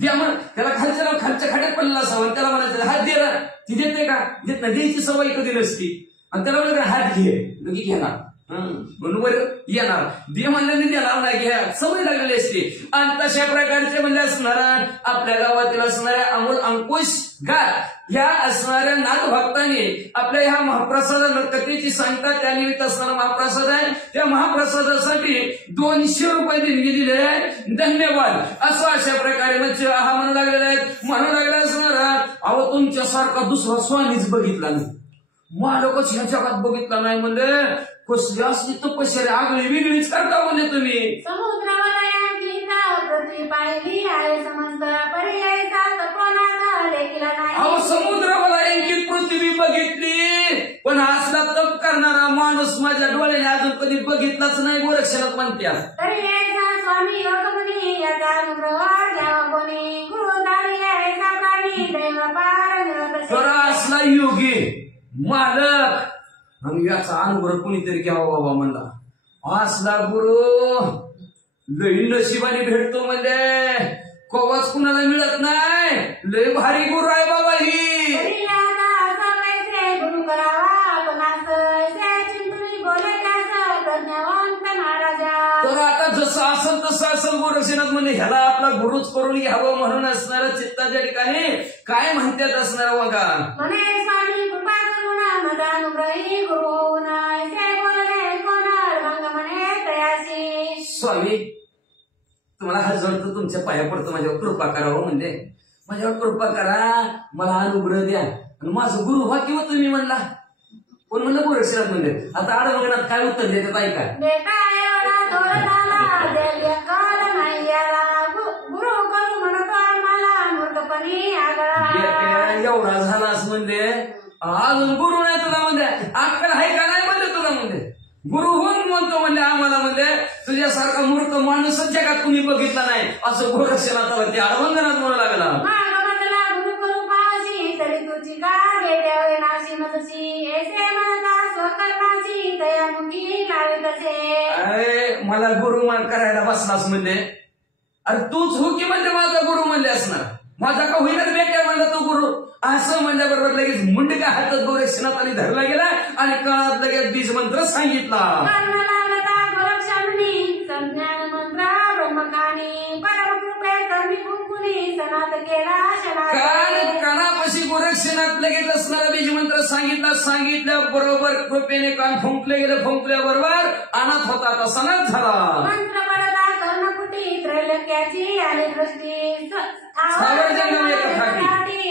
द्या म्हण त्याला खालच्या खाड्यात पडलेला असावं, त्याला म्हणायचं हात दे ना, ती देते का देत नाही, द्यायची सवय कधी नसती. आणि त्याला म्हणायचं हात घे, लगे घेणार म्हणून वर येणार, दे म्हणल्याने देणार नाही, घ्या सवय लागलेली असते. आणि तशा प्रकारचे म्हणजे असणारा आपल्या गावातील असणाऱ्या अमोल अंकुश गार ह्या असणाऱ्या नाथभक्तांनी आपल्या ह्या महाप्रसाद कथेची सांगता त्यानिमित्त असणारा महाप्रसाद आहे, त्या महाप्रसादासाठी 200 रुपये देणगी दिलेले आहे, धन्यवाद असं अशा प्रकारे म्हणजे हा म्हणू लागलेला आहे. म्हणू लागला असणारा अहो तुमच्यासारखा दुसरा स्वामीच बघितला नाही, मालकच ह्या जगात बघितला नाही, म्हणजे कसली असली तपश्चर्या आगळी वेगळीच करता म्हणजे तुम्ही. पृथ्वी पाहिली आहे समस्त पर्यायचा तपोनाचा लेखिला नाही. अहो समुद्राला अंकित पृथ्वी बघितली, पण असला तप करणारा माणूस माझ्या डोळ्याने अजून कधी बघितलाच नाही, गोरक्षणात म्हणत्या. तरी यायचा स्वामी योगमुनी याचा अनुग्रह घ्यावा कोणी, गुरुदारी यायचा प्राणी दैव पार मिळत तर असला योगी मालक आणि याचा अनुग्रह कुणीतरी घ्यावा बाबा म्हणला. असला गुरु लई नशिबाने भेटतो म्हणजे कवाच कुणाला मिळत नाही, लय भारी गुरु आहे बाबा ही. गुरु करावा पण चिंतनी बोले महाराजा. तर आता जसं असेल तसं असं गोरक्षनाथ म्हणजे ह्याला आपला गुरुच करून घ्यावं म्हणून असणाऱ्या चित्ताच्या ठिकाणी काय म्हणतात असणार बघा. म्हणे स्वामी कृपा करुणा माझा अनुग्रही गुरु होऊन बोलले कोणार मग म्हणे तयासी. स्वामी तुम्हाला हजार तर तुमच्या पाया पडतो, माझ्यावर कृपा करावं म्हणजे माझ्यावर कृपा करा, मला अनुग्रह द्या आणि माझं गुरु व्हा किंवा तुम्ही म्हणला. कोण म्हणलं गोरक्षनाथ म्हणजे. आता आडवगणात काय उत्तर देतात ऐका. बेटा एवढा थोर झाला देव काल नाही याला, गुरु करू म्हणतो मला मूर्खपणी आगळा. एवढा झालास म्हणजे अजून गुरु नाही तुला म्हणजे, अक्कल आहे का नाही म्हणजे तुला म्हणजे. गुरु होऊन म्हणतो म्हणजे आम्हाला म्हणजे तुझ्यासारखा मूर्ख माणूसच जगात कुणी बघितला नाही असं गोरक्षनाथाला ते आडवंगणात म्हणू लागला. गुरु करू पाशी तरी तुझी का गेल्यावर नाशी मजशी ऐसे म्हणता स्वकर्माची दयामुखी लावे तसे. अरे मला गुरु करायला बसलास म्हणजे, अरे तूच हो की म्हणजे माझा गुरु म्हणले असणार, माझा का होईना बेट्या म्हणला तू गुरु असं म्हणल्याबरोबर लगेच मुंडका हातात गोरक्षनाथाने धरला गेला आणि काळात लगेच बीज मंत्र सांगितला. संज्ञान मंत्र ब्रह्मकानी परमकृपे कमी कुंकुनी सनात केला कानापाशी गोरक्षनाथ लगेच असणारा बीज मंत्र सांगितल्या बरोबर कृपेने कान फुंकले गेले, फुंकल्याबरोबर अनाथ होता आता सनात झाला. मंत्र पडता कर्णकुटी त्रैलोक्याची आली दृष्टी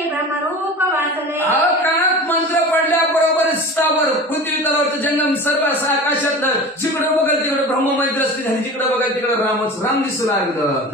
ब्रह्मरूप वाचले. कानात मंत्र पडल्याबरोबर स्थावर पृथ्वी तलावरचं जंगम सर्व असं आकाशातलं जिकडे बघल तिकडे ब्रह्ममय दृष्टी झाली, जिकडे बघल तिकडे राम दिसू लागलं.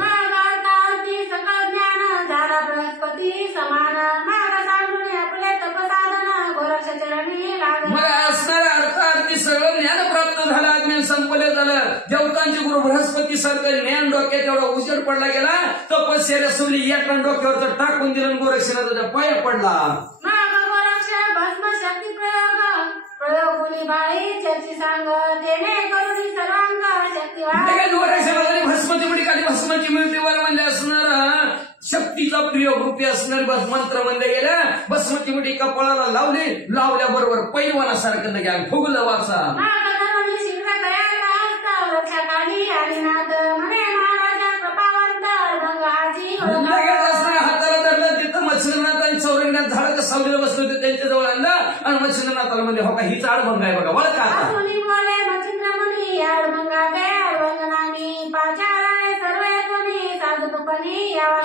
सकल ज्ञान झाला बृहस्पती समान माग सांगून आपले तपसाधन गोरक्ष चरणी लागलं. मला असणाऱ्या अर्थार्थी सगळं ज्ञान प्राप्त झालं, अज्ञान संपले झालं. देवतांचे गुरु बृहस्पती सारखं ज्ञान डोक्यात एवढा उजेड पडला गेला, तपस्याला सोडली या डोक्यावर टाकून दिलं, गोरक्षनाथाच्या पाया पडला. भस्म शक्ती प्रयोग मुली बाळी चर्ची सांग देणे करून सर्वांग शक्ती गोरक्षनाथाने भस्मची मुठी काढली, भस्माची मिळतीवर म्हणजे असणार शक्तीचा प्रयोग रूपी असणार मंत्र म्हणले गेला. भस्मची मुठी कपाळाला लावली, लावल्याबरोबर पैलवानासारखं लगे फुगलं वाचा. हाताला धरलं तिथं मच्छिंद्रनाथ आणि चौरंगनाथ झाडाचं सावलीला बसले होते, त्यांच्या जवळ आणलं आणि मच्छिंद्रनाथाला म्हणजे हो का ही आडभंग आहे बघा वळखा.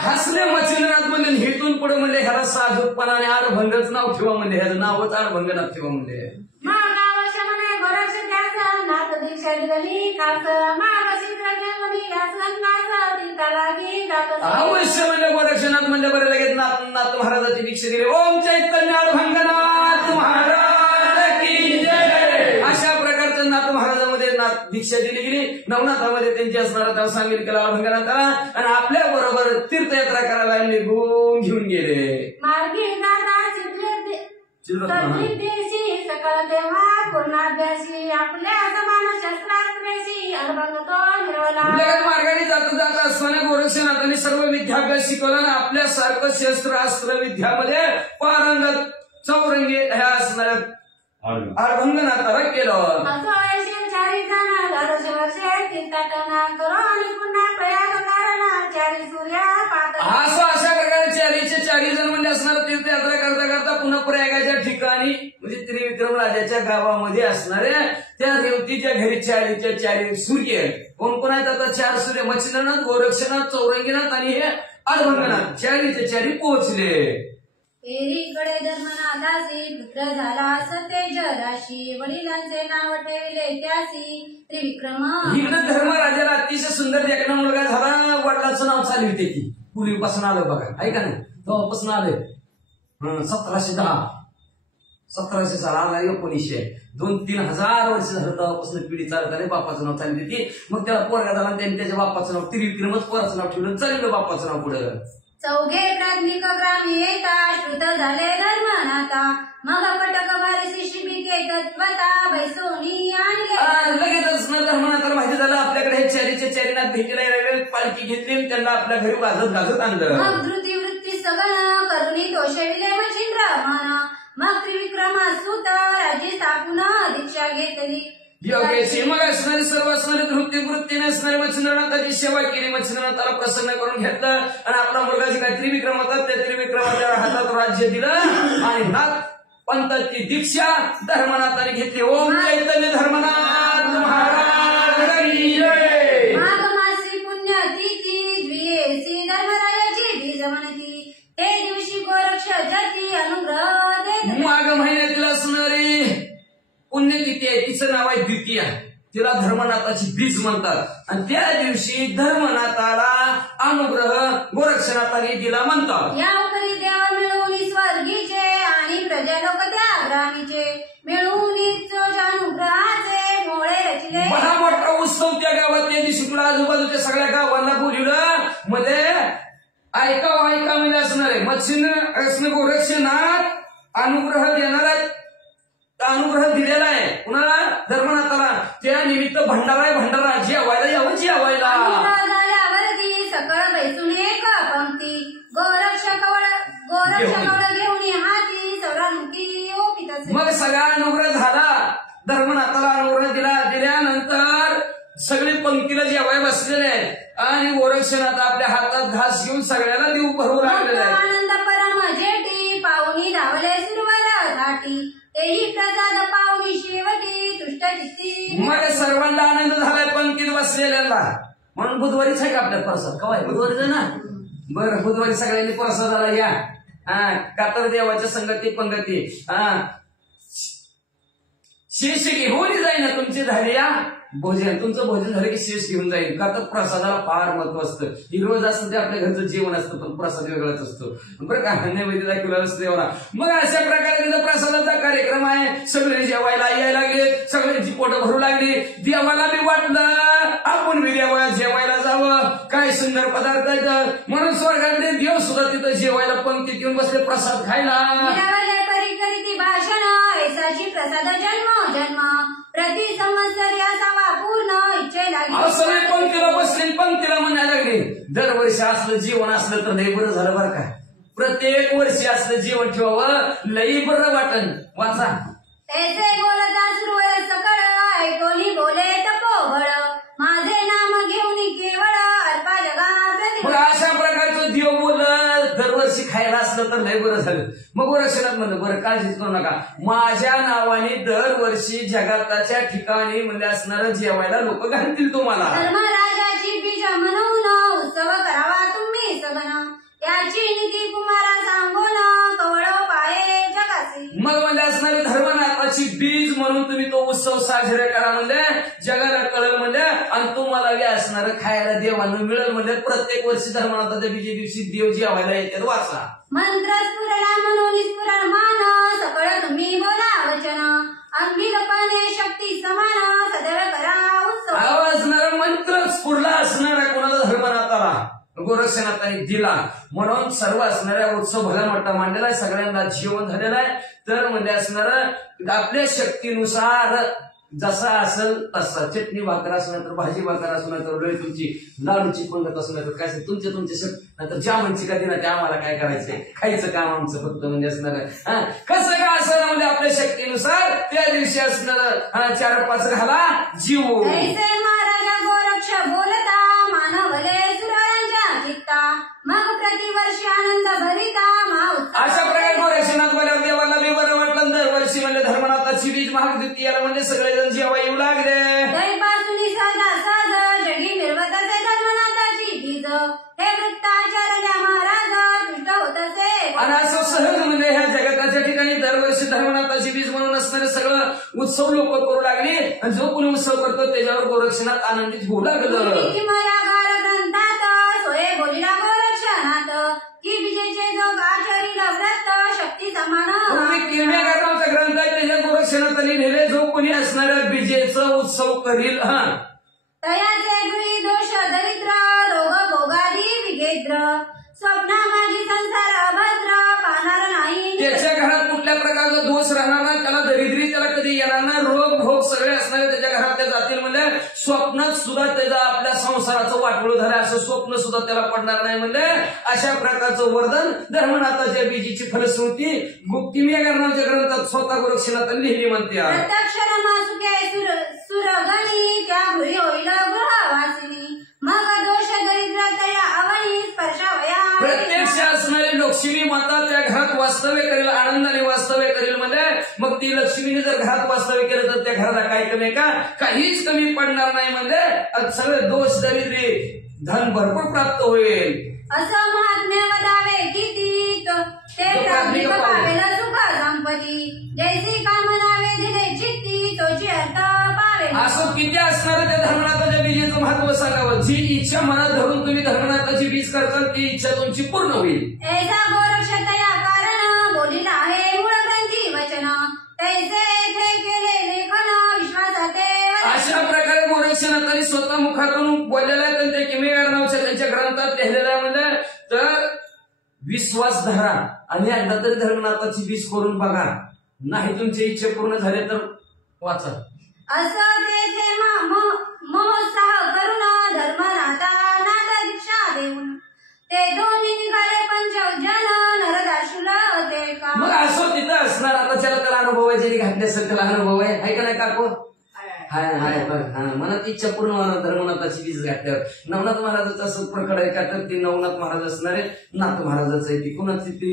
हसले मच्छिंद्रनाथ म्हणजे हेतून पुढे म्हणजे ह्याला साधूपणाने आडभंगच नाव ठेवा म्हणजे ह्याचं नावच आडभंगनाथ ठेवा म्हणजे. दीक्षा दिली खास माग अवश्य म्हणजे गोरक्षनाथ म्हणजे बरे लगेच नाथ महाराजाची दीक्षा दिली. ओम चैतन्य अडभंगनाथ महाराज की जय. अशा प्रकारचं नाथ महाराजांमध्ये दीक्षा दिली गेली. नवनाथामध्ये त्यांची असणारा त्याला सांगितलं केला अडभंगनाथाला आणि आपल्या बरोबर तीर्थयात्रा करायला घेऊन गेले. मार्गी सकळ तेव्हा पूर्णाभ्यासी आपल्या समान शस्त्रास्त्रेशी अनुभव तो मिळवला. मार्गाने जाता जाता असताना गोरक्षनाथाने सर्व विद्याभ्यास शिकवला आणि आपल्यासारखं शस्त्र अस्त्र विद्यामध्ये पारंगत चौरंगी ह्या असणाऱ्या अभंगनाथाला केलं. चारी जण द्वादश वर्षे तीर्थाटना करो आणि पुन्हा प्रयाग करणा चारी सूर्या पातळी. असं अशा प्रकारे चारी जण म्हणजे असणार तीर्थयात्रा करता करता पुन्हा प्रयागाच्या ठिकाणी म्हणजे त्रिविक्रम राजाच्या गावामध्ये असणाऱ्या त्या रेवतीच्या घरी चारी सूर्य कोण कोण आहेत आता 4 सूर्य मच्छिंद्रनाथ गोरक्षनाथ चौरंगीनाथ आणि हे अभंगनाथ चारी पोहोचले. एकीकडे धर्मनाथासी पुत्र झाला सतेज राशी वडिलांचे नाव ठेवले त्यासी त्रिविक्रम. इकडे धर्मराजाला अतिशय सुंदर देखणा मुलगा झाला वडिलांचं नाव चालू होते की पूर्वीपासून आलं बघा ऐका नाही तेव्हापासून आले 1710 1700 आला 1900 2-3 हजार वर्ष झालं तेव्हापासून पिढी चालत आले बापाचं नाव चालली होती. मग त्याला पोरगा झाला त्यांनी त्याच्या बापाचं नाव त्रिविक्रमच पोराचं नाव ठेवलं चाललं बापाचं नाव पुढे. चौघे प्राथमिक ग्रामी येता श्रुत झाले धर्मनाथा मग पटक भारसी शिबिके तत्वता बैसोनी आणले. लगेचच धर्मनाथाला माहिती झालं आपल्याकडे हे चारीनाथ भेटीला यावे पालखी घेतली त्यांना आपल्या घरी वाजत आणलं. मग धृती वृत्ती सगन करुणी तोषविले मच्छिंद्र मान मग त्रिविक्रमा सुत राज्य स्थापून दीक्षा घेतली. योगेशी मग असणारी सर्व असणारे वृत्तीने असणारे मच्छिंद्रनाथाची सेवा केली. मच्छिंद्रनाथाला प्रसन्न करून घेतलं आणि आपला मुलगा जे काय त्रिविक्रम होता त्या त्रिविक्रमाच्या हातात राज्य दिलं आणि नाथ पंथाची दीक्षा धर्मनाथाने घेतली. ओम चैतन्य धर्मनाथ महाराज की जय. माघ मासी पुण्यतिथी द्वियेसी धर्मरायाची बीज म्हणती ते दिवशी गोरक्ष जती अनुग्रह देत. माघ महिन्यातील असणारी पुण्यतिथी आहे तिचं नाव आहे द्वितीया तिला धर्मनाथाची बीज म्हणतात आणि त्या दिवशी धर्मनाथाला अनुग्रह गोरक्षनाथाने दिला म्हणतात. या उपरी देव मिळून स्वर्गीचे आणि प्रजालोक त्या ग्रामीचे मिळून अनुग्रहाचे मोळे रचले. बड़ा मोठा उत्सव त्या गावात त्या दिवशी तुला आजूबाजूच्या सगळ्या गावांना बोलवलं मध्ये ऐका म्हणजे असणार आहे मच्छिंद्र गोरक्षनाथ अनुग्रह देणारा अनुग्रह दिलेला आहे कुणाला धर्मनाथाला त्या निमित्त भंडारा जेवायला यावं जेवायला. झाल्यावरती सकळ बैसून एक पंक्ती गोरक्ष कवळ घेऊन हाती सौरामुखी ओपित. मग सगळा अनुग्रह झाला धर्मनाथाला अनुग्रह दिल्यानंतर सगळे पंक्तीला जेवाय बसलेले आहेत आणि गोरक्षनाथ आपल्या हातात घास घेऊन सगळ्याला देऊ भरू लागलेला आहे. आनंद परम जेठी पाहुणी धावले सुरवाला घाटी तेही प्रसाद पाहुणी शेवटी तुष्ट चित्ती. मग सर्वांना आनंद झालाय पंक्तीत बसलेल्याला म्हणून बुधवारीच आहे का आपल्यात प्रसाद कवाय बुधवारीच ना बरं बुधवारी सगळ्यांनी प्रसादाला या कातर देवाच्या संगती पंगती शेष घेऊन जाईना तुमची झाली या भोजन तुमचं भोजन झालं की शेष घेऊन जाईल का तर प्रसादाला फार महत्व असतं. ही रोज असतं ते आपल्या घरचं जेवण असतं पण प्रसाद वेगळाच असतो बरं का नैवेद्य दाखवला असतं देवाला. मग अशा प्रकारे तिथं प्रसादाचा कार्यक्रम आहे सगळे जेवायला यायला लागले सगळ्यांची पोटं भरू लागली. देवाला बी वाटलं आपण बी देवाला जेवायला जावं काय सुंदर पदार्थ आहेत म्हणून स्वर्गातले देव सुद्धा तिथं जेवायला पंक्तीत येऊन बसले प्रसाद खायला. भाषण ऐसाची प्रसाद जन्म प्रति संवत्सरी असावा पूर्ण इच्छेला. सगळे पंक्तीला बसले पंक्तीला म्हणायला लागले दरवर्षी असलं जीवन असलं तर लई बरं झालं बरं का. प्रत्येक वर्षी असलं जीवन ठेवावं लई बरं वाटन. वाचा त्याचे बोलता सुरवळ सकळ ऐकोनी बोले तपोबळ माझे नाम घेऊन केवळ अल्पा जगा. अशा प्रकारचं देव बोल दरवर्षी खायला असलं तर लय बरं झालं. मग गोरक्षनाथ म्हणलं बरं काळजीच करू नका माझ्या नावाने दरवर्षी जगाताच्या ठिकाणी म्हणजे असणारं जेवायला लोक घालतील तुम्हाला. धर्मराजाची बीज म्हणून उत्सव करावा तुम्ही सगन याची नीती कुमारा सांगून कवळ पाये जगाचे. मग म्हणजे असणारे धर्मनाथाची बीज म्हणून तुम्ही तो उत्सव साजरा करा म्हणजे जगाला कळल म्हणजे आणि तुम्हाला बी असणारं खायला देवानं मिळेल म्हणजे प्रत्येक वर्षी धर्मनाथाच्या बीजे दिवशी देव जेवायला येतात. वाचा मंत्र स्फुरला म्हणून स्फुरण मान सकळ तुम्ही बोला वचन अंगिरपणे शक्ती समान सदैव करा उत्सव. असणारा मंत्र स्फुरला असणारा कोणाला धर्मनाथाला गोरक्षनाथांनी दिला. म्हणून सर्व असणाऱ्या उत्सव भला मोठा मांडलेला आहे, सगळ्यांना जेवण झालेलं आहे. तर म्हणजे असणार आपल्या शक्तीनुसार जसा असेल तसा, चटणी भाकर असणार तर भाजी भाकर असणार तर लोई तुमची, लाडूची पंगत असणार तर काय तुमचे नंतर ज्या म्हणची कधी ना ते आम्हाला काय करायचंय, खायचं काम आमचं फक्त म्हणजे असणार. कसं काय असणार म्हणजे आपल्या शक्तीनुसार त्या दिवशी असणार 4-5 घाला जीव. महाराजा गोरक्ष बोलता मानवले सुरांच्या चित्ता, मग प्रतिवर्षी आनंद भरिता अशा प्रकारे गोरक्षनाथ बोल्यावर देवाला बी बरं वाटलं. दरवर्षी म्हणजे धर्मनाथाची बीज महागती याला म्हणजे सगळेजण जेव्हा येऊ लागले. दैपासून साधा साध जगी मिळवत असे धर्मनाथाची बीज, हे वृत्ताचार्य महाराज तुष्ट होत असे. आणि असं सहज म्हणजे ह्या जगताच्या ठिकाणी दरवर्षी धर्मनाथाची बीज म्हणून असणारे सगळं उत्सव लोक करू लागले. आणि जो कोणी उत्सव करतो त्याच्यावर गोरक्षनाथ आनंदित होऊ लागलं. ग्रंथात सोये बोलिला गोरक्षनाथ, की बीजेचे जो आचरिल व्रत शक्ती समान. किरण्याकरणाचा ग्रंथ आहे, त्याच्या गोरक्षनाथांनी लिहिले जो कोणी असणाऱ्या बीजेचा उत्सव करील तयाचे गृही दोष दरिद्र रोग भोगादी विगेद्र, स्वप्ना माझी संसार अभद्र पाहणार नाही. त्याच्या घरात कुठल्या प्रकारचा दोष राहणार नाही, त्याला दरिद्री त्याला कधी येणार नाही, रोग भोग सगळे असणारे त्याच्या घरात त्या जातील. म्हणजे स्वप्नात सुद्धा त्याचा आपल्या संसाराचं वाटोळ झालं असं स्वप्न सुद्धा त्याला पडणार नाही. म्हणजे अशा प्रकारचं वर्धन धर्मनाथाच्या बीजीची फलश्रुती गुप्तिमेघनाच्या ग्रंथात स्वतः गोरक्षनाथांनी लिहिली म्हणते. सुरगणी त्या गृही होईल गृहवासिनी, मग दोष दरिद्र तया अवनी स्पर्शावया. प्रत्यक्ष असणारी लक्ष्मी माता त्या घरात वास्तव्य करेल, आनंदाने वास्तव्य करेल. म्हणजे मग ती लक्ष्मीने जर घरात वास्तव्य केलं तर त्या घराला काय कमी आहे का, काहीच कमी पडणार नाही. म्हणजे सगळे दोष दरिद्री धन भरपूर प्राप्त होईल. असं महात्म्य वदावे किती ते प्राप्ती पावेल सुख संपत्ती, जैसी कामनावे दिले चित्ती तोची अर्थ पावे. असं किती असणार त्या धर्मनाथाच्या बीजेचं महत्व सांगावं. जी इच्छा मनात धरून तुम्ही धर्मनाथाची बीज करता ती इच्छा तुमची पूर्ण होईल. ऐसा गोरक्षतया कारण बोलिला आहे मूळ ग्रंथी वचन, तैसे येथे केले लेखन विश्वासाते. अशा प्रकारे गोरक्षनाथांनी स्वतः मुखातून बोललेला आहे. त्यांच्या किमेगारनावच्या त्यांच्या ग्रंथात लिहिलेला आहे. म्हणजे तर विश्वास धरा आणि एकदा तरी धर्मनाथाची बीज करून बघा, नाही तुमची इच्छा पूर्ण झाली तर वाचा. असं तेथे महोत्साह करून धर्मनाथा नाथ दीक्षा देऊन, ते दोन्ही निघाले 5 नरदाशुल ते का. मग असं तिथं असणार. आता त्याला अनुभव आहे, जरी घातले असेल त्याला अनुभव आहे का नाही काको? हाय हाय बघ, मनात इच्छा पूर्ण होणार धर्मनाथाची बीज घातल्यावर. नवनाथ महाराजाचं असं प्रकट आहे का, तर ते नवनाथ महाराज असणारे नाथ महाराजाचं आहे. ती कुणाची ती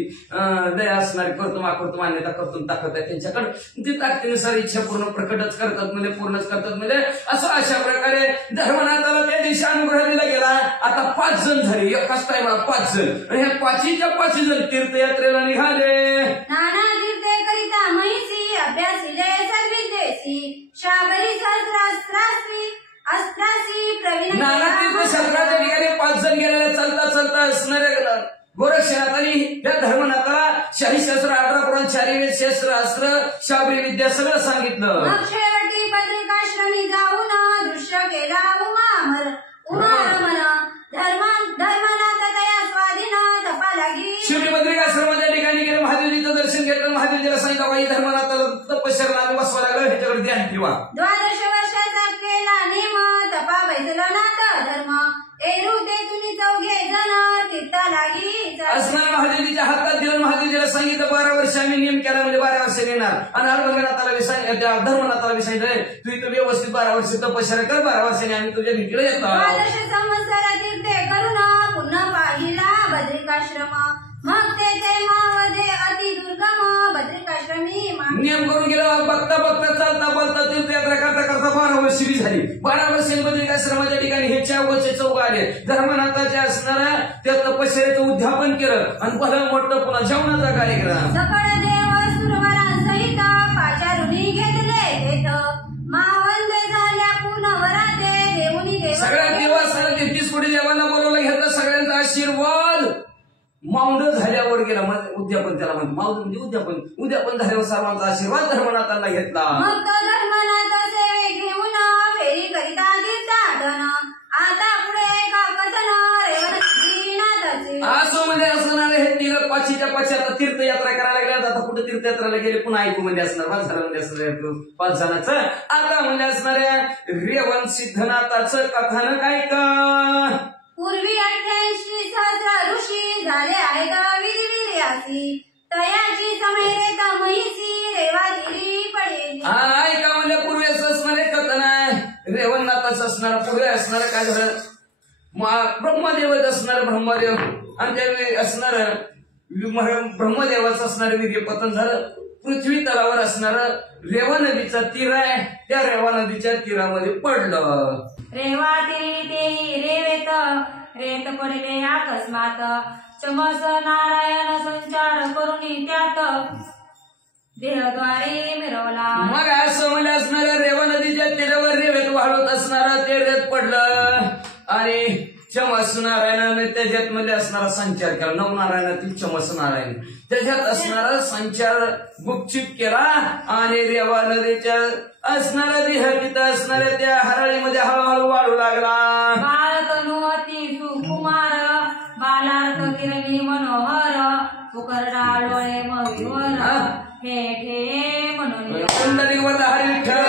दया असणारी करतो मान्यता करतो ताकद आहे त्यांच्याकडे. ती ताकदीनुसार इच्छा पूर्ण प्रकटच करतात, म्हणजे पूर्णच करतात. म्हणजे असं अशा प्रकारे धर्मनाथाला त्या दिवशी अनुग्रह दिला गेला. आता 5 जण झाले एकाच टायमाला, 5 जण. आणि ह्या 5 जण तीर्थयात्रेला निघाले. नाना तीर्थे करिता महिसी अभ्यासिले सर्विदेसी, शाबरी नाना तीर्थ शस्त्राच्या ठिकाणी 5 जण गेलेले. चालता असणाऱ्या गोरक्षनाथांनी त्या धर्मनाथाला शाही शस्त्र, 18 पुराण, 4 शस्त्र, अस्त्र, शाबरी विद्या सगळं सांगितलं. शेवटी बद्रिकाश्रमी जाऊन दृश्य केला उमारमन, धर्मनाथ तया स्वाधीन तपा लागी. शेवटी बद्रिकाश्रमाच्या ठिकाणी गेले, महादेवजीचं दर्शन घेतलं. महादेवजीला सांगितलं बाई धर्मनाथाला तपश्चर्याला आम्ही बसवा लागलं, ह्याच्याकडे ध्यान ठेवा. 12 वर्षाचा केला नेम तपा बैसला नाथ धर्म, एरू ते तुम्ही 4 जण तीर्थ लागी. असणार महादेवजीच्या हातात दिलं. महादेवजीला सांगितलं 12 वर्ष आम्ही नियम केला, म्हणजे 12 वर्ष येणार. आणि अर्भंगनाथाला धर्मनाथाला सांगितलं तू इथं व्यवस्थित 12 वर्ष तपश्चर्या कर, 12 वर्षांनी आम्ही तुझ्या भेटीला येतो. 12 संवत्सर तीर्थे करून पुन्हा पाहिला बद्रिकाश्रम, मग तेथे मावदे अति दुर्गम बद्रिकाश्रमी. नियम करून गेला. बघता चालता बोलता तीर्थयात्रा करता 12 वर्ष बी झाली. 12 वर्ष बद्रिकाश्रमाच्या ठिकाणी हे 4 चौघ आले. धर्मनाथाच्या असणाऱ्या त्या तपश्चर्याचं उद्यापन केलं आणि भलं मोठं पुन्हा जेवणाचा कार्यक्रम. सकळ देव सुरवरांसहित पाचारुनी घेतले तेथ, मावंद झाल्या पुनवराते देऊनी देव. सगळ्या दिवसाला 33 कोटी देवांना बोलवलं, घेतलं. सगळ्यांचा आशीर्वाद माऊंड झाल्यावर गेला. उद्यापन त्याला म्हणते. माऊंड म्हणजे उद्यापन झाल्यावर सर्वांचा आशीर्वाद धर्मनाथांना घेतला. मग तो धर्मनाथ सेवे घेऊन फेरी करिता तीर्थाटन, आता पुढे का कथन रेवण तीर्थयात्रा करायला गेल्या, आता कुठे तीर्थयात्राला गेले पुन्हा ऐकू म्हणजे असणार, 5 जणांमध्ये असणार, 5 जणांचं. आता म्हणजे असणाऱ्या रेवण सिद्धनाथाचं कथानक ऐका. पूर्वी 88 सहस्र ऋषी झाले आहेत वीरवीर्यासी, तयाची समेत महिसी रेवागिरी पडेली. ऐका म्हणजे पूर्वी असणारे कथन आहे, रेवणनाथाचं असणार, पूर्वी असणार काय झालं, ब्रह्मदेवच असणार, ब्रह्मदेव आणि त्यावेळी असणार ब्रह्मदेवाचं असणार वीर्य पतन झालं. पृथ्वी तलावर असणार रेवा नदीचा तीर आहे, त्या रेवा नदीच्या तीरामध्ये पडलं. रेवा तिरी तेही रेवेत, रेत पडले अकस्मात, चमस नारायण संचार करून त्यात देहद्वारे मिरवला. मग असं म्हणजे असणाऱ्या रेवा नदीच्या तीरावर रेवेत वाढवत असणार ते रेत पडलं आणि चमस नारायणाने त्याच्यात मध्ये असणारा संचार केला. नवनारायणातील चमस नारायण त्याच्यात असणारा संचार गुपचिप केला आणि रेवा नदीच्या असणारा देह तिथं असणाऱ्या त्या हराळीमध्ये हळूहळू वाढू लागला. बालतनु अति सुकुमार, बालार्थ किरणी मनोहर, पुकरडा डोळे मयूर, हे ठे म्हणून कुंडलीवर हरिठ्ठल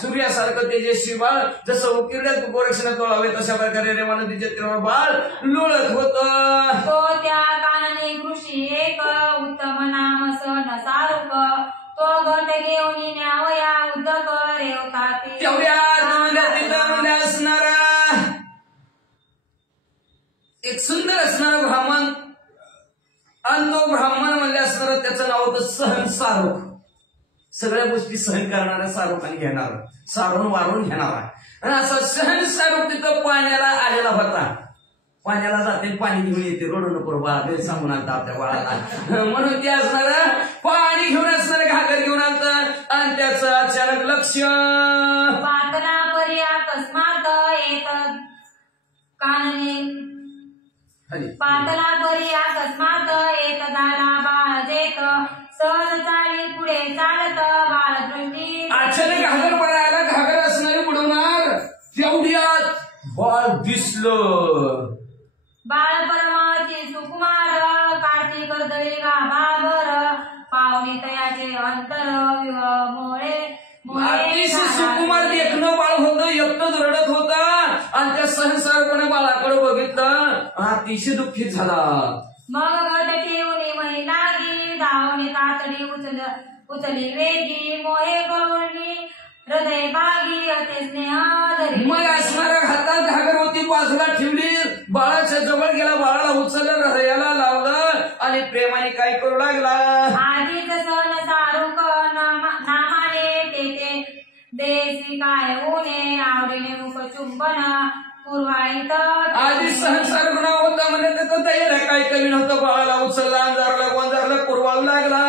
सूर्यासारखं तेजस्वी बाळ जसं उकिरड्यात गोरक्षणात वळावे तशा प्रकारे रेवा नदीच्या तीरावर बाळ लोळत होत. तो त्या कानने कृषी एक, उत्तम नाम सन सारुक, तो गट घेऊन न्यावया उदक रेवताती. तेवढ्या असणारा एक सुंदर असणारा ब्राह्मण आणि तो ब्राह्मण म्हणजे असणारा त्याचं नाव होतं सहन सारुक. सगळ्या गोष्टी सहन करणारा सारुक आणि घेणारा, सारून वारून घेणारा. आणि असा सहन सारुक तिथं पाण्याला आलेला होता. पाण्याला जाते पाणी घेऊन येते, रोडू नको बा सांगून आणता आपल्या बाळाला, म्हणून ते असणार पाणी घेऊन असणार घागर घेऊन आणतात आणि त्याचं अचानक लक्ष पातला परी अकस्मात एक कानने, पातला परी अकस्मात एक झाला बाळ देत, सहज चाली पुढे चालत बाळ दृष्टी. अचानक घागर पडायला घागर असणारे बुडवणार तेवढ्यात बाळ दिसलं. बाळ परमाची सुकुमार, कार्तिक दळी गाभाभर, पावनी तयाचे अंतर मोळे अतिशय सुकुमार देखणं बाळ होतं, एकटंच रडत होता आणि त्या सहसारपणे बाळाकडे बघितलं, अतिशय दुःखीत झाला. मग गट ठेवून महिला गी धावणी तातडी उचली वेगी, मोहे करुणी हृदय बागी अति स्नेह धरी. मग असणाऱ्या हातात घागर होती बाजूला ठेवली, बाळाच्या जवळ गेला, बाळाला उचललं, हृदयाला लावलं आणि प्रेमाने काय करू लागला. आधीच सन सारुक नामाने ते देसी काय ऊने, आवडीने मुख चुंबन पूर्वाळीत. आधी सहनसार गुन्हा होता म्हणजे त्याचं तयार काय कमी नव्हतं. बाळाला उचलला, अंधारला गोंजारला, पुरवाळू लागला.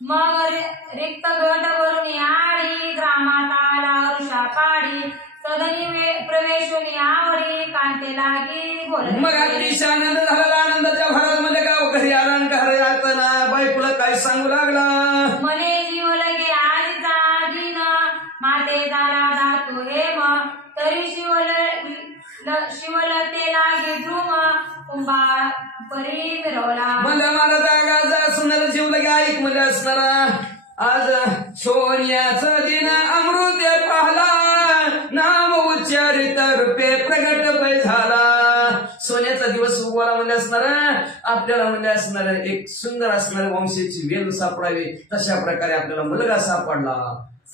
मग रिक्त गट वरून आडी, ग्रामात आला वृषा पाडी, सदनी प्रवेशून आवडी कांते लागी बोल. मग अतिशय आनंद झाला. आनंदाच्या भरामध्ये गाव घरी आला आणि घरी येताना बायकोला काय सांगू लागला. मने जीव लगे आजीचा दिन, माते झाला धातू हेम, तरी शिवल ते लागे ध्रुम, कुंभार परी मिरवला. मला मला जागा असणारा जीव लगे ऐक म्हणजे असणारा आज सोन्याचा दिन अमृत पाहला, नाम उच्चारित रूपे प्रगट पै झाला. सोन्याचा दिवस उगवला म्हणजे असणार आपल्याला म्हणजे असणार एक सुंदर असणाऱ्या वंशाची वेल सापडावी, तशा प्रकारे आपल्याला मुलगा सापडला.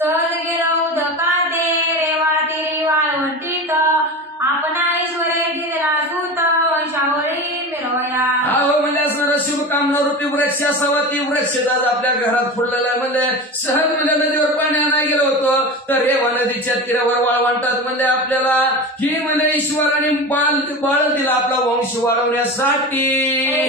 सहज गिरव धकाते रेवा तिरी वाळवंटीत, आपणा ईश्वरे दिला दूत वंशावळी मिरवया. अहो म्हणजे असणारा शुभकामना रूपी वृक्ष असावा. ती वृक्ष आज आपल्या घरात फुललेला म्हणजे सहज म्हणजे नदीवर पाणी आणायला गेलो होतो तर रेवा नदीच्या तीरावर वाळवंटात म्हणजे आपल्याला ही म्हणजे ईश्वराने बाळ दिला आपला वंश वाढवण्यासाठी.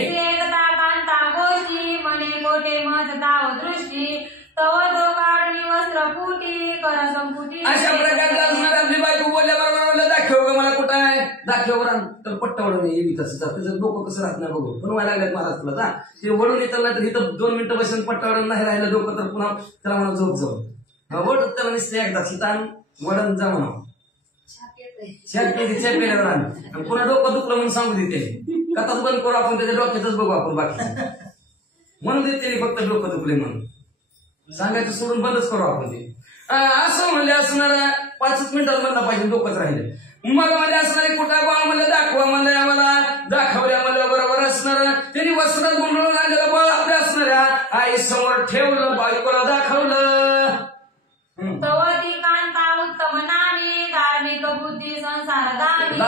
एकदा कांता गोष्टी मने कोटे मत दाव दृष्टी, तव तो काढणी वस्त्र फुटी कर संपुटी. अशा प्रकारचा असणार आपली बायको बोलल्याबरोबर दाखव ग मला कुठं आहे दाखल्यावर तर पट्टा वळून येईल त्याचं डोकं कसं राहत नाही बघू पण व्हायला लागल्यात महाराज तुला ते वळून येताना तर इथं 2 मिनिटं बसून पट्टा वळून नाही राहिलं डोकं तर पुन्हा त्याला म्हणा झोप जाऊ वड त्याला निश्चय एकदा सीतान वडन जा म्हणा पेल्यावर आणि पुन्हा डोकं दुखलं म्हणून सांगू देते कथाच बंद करू आपण त्याच्या डोक्यातच बघू आपण बाकी म्हणून देते फक्त डोकं दुखले म्हणून सांगायचं सोडून बंदच करू आपण ते असं म्हणले असणार 5 मिनिटात म्हणलं पाहिजे डोकंच राहिले मग म्हणजे असणारे कुठं बाळ म्हणलं दाखवा म्हणलं आम्हाला दाखवल्या म्हणलं बरोबर असणार त्यांनी वस्त्रात गुंडळून आणलेलं बाळ आपल्या असणाऱ्या आई समोर ठेवलं बायकोला दाखवलं प्रवती कांता उत्तम नामी धार्मिक बुद्धी संसार दानी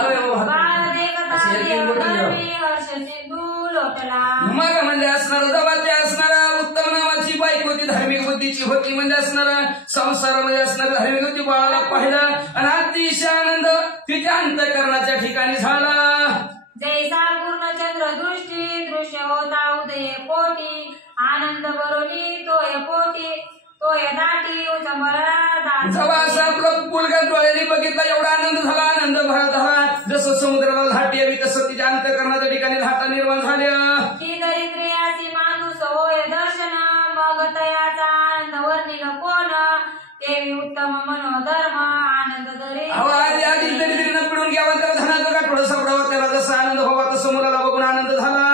हर्ष सिंधू लोटला मग म्हणजे असणार जेव्हा ते असणारा उत्तम नावाची बाईक होती धार्मिक बुद्धीची होती म्हणजे असणार संसारामध्ये असणार धार्मिक होती बाळाला पाहिलं आणि अतिशय आनंद तिच्या अंतःकरणाच्या ठिकाणी झाला जैसा पूर्ण चंद्र दृष्टी दृश्य होता उदय पोटी आनंद बरोली तोय पोटी तोय दाटी जेव्हा असा आपलं मुलगा डोळ्याने बघितला एवढा आनंद झाला जसं समुद्राला लाट यावी तसं तिच्या अंतःकरणाच्या ठिकाणी लाटा निर्माण झाल्या की दरिद्र्याची माणूस होय दर्शन मग तयाचा आनंद वर्णिल कोण देवी उत्तम मनोधर्म आनंद दरी आधी दरिद्रीनं पिळून घ्यावा त्याला धनाचं गाठोडं सापडावं त्याला जसा आनंद व्हावा तसं मुलाला बघून आनंद झाला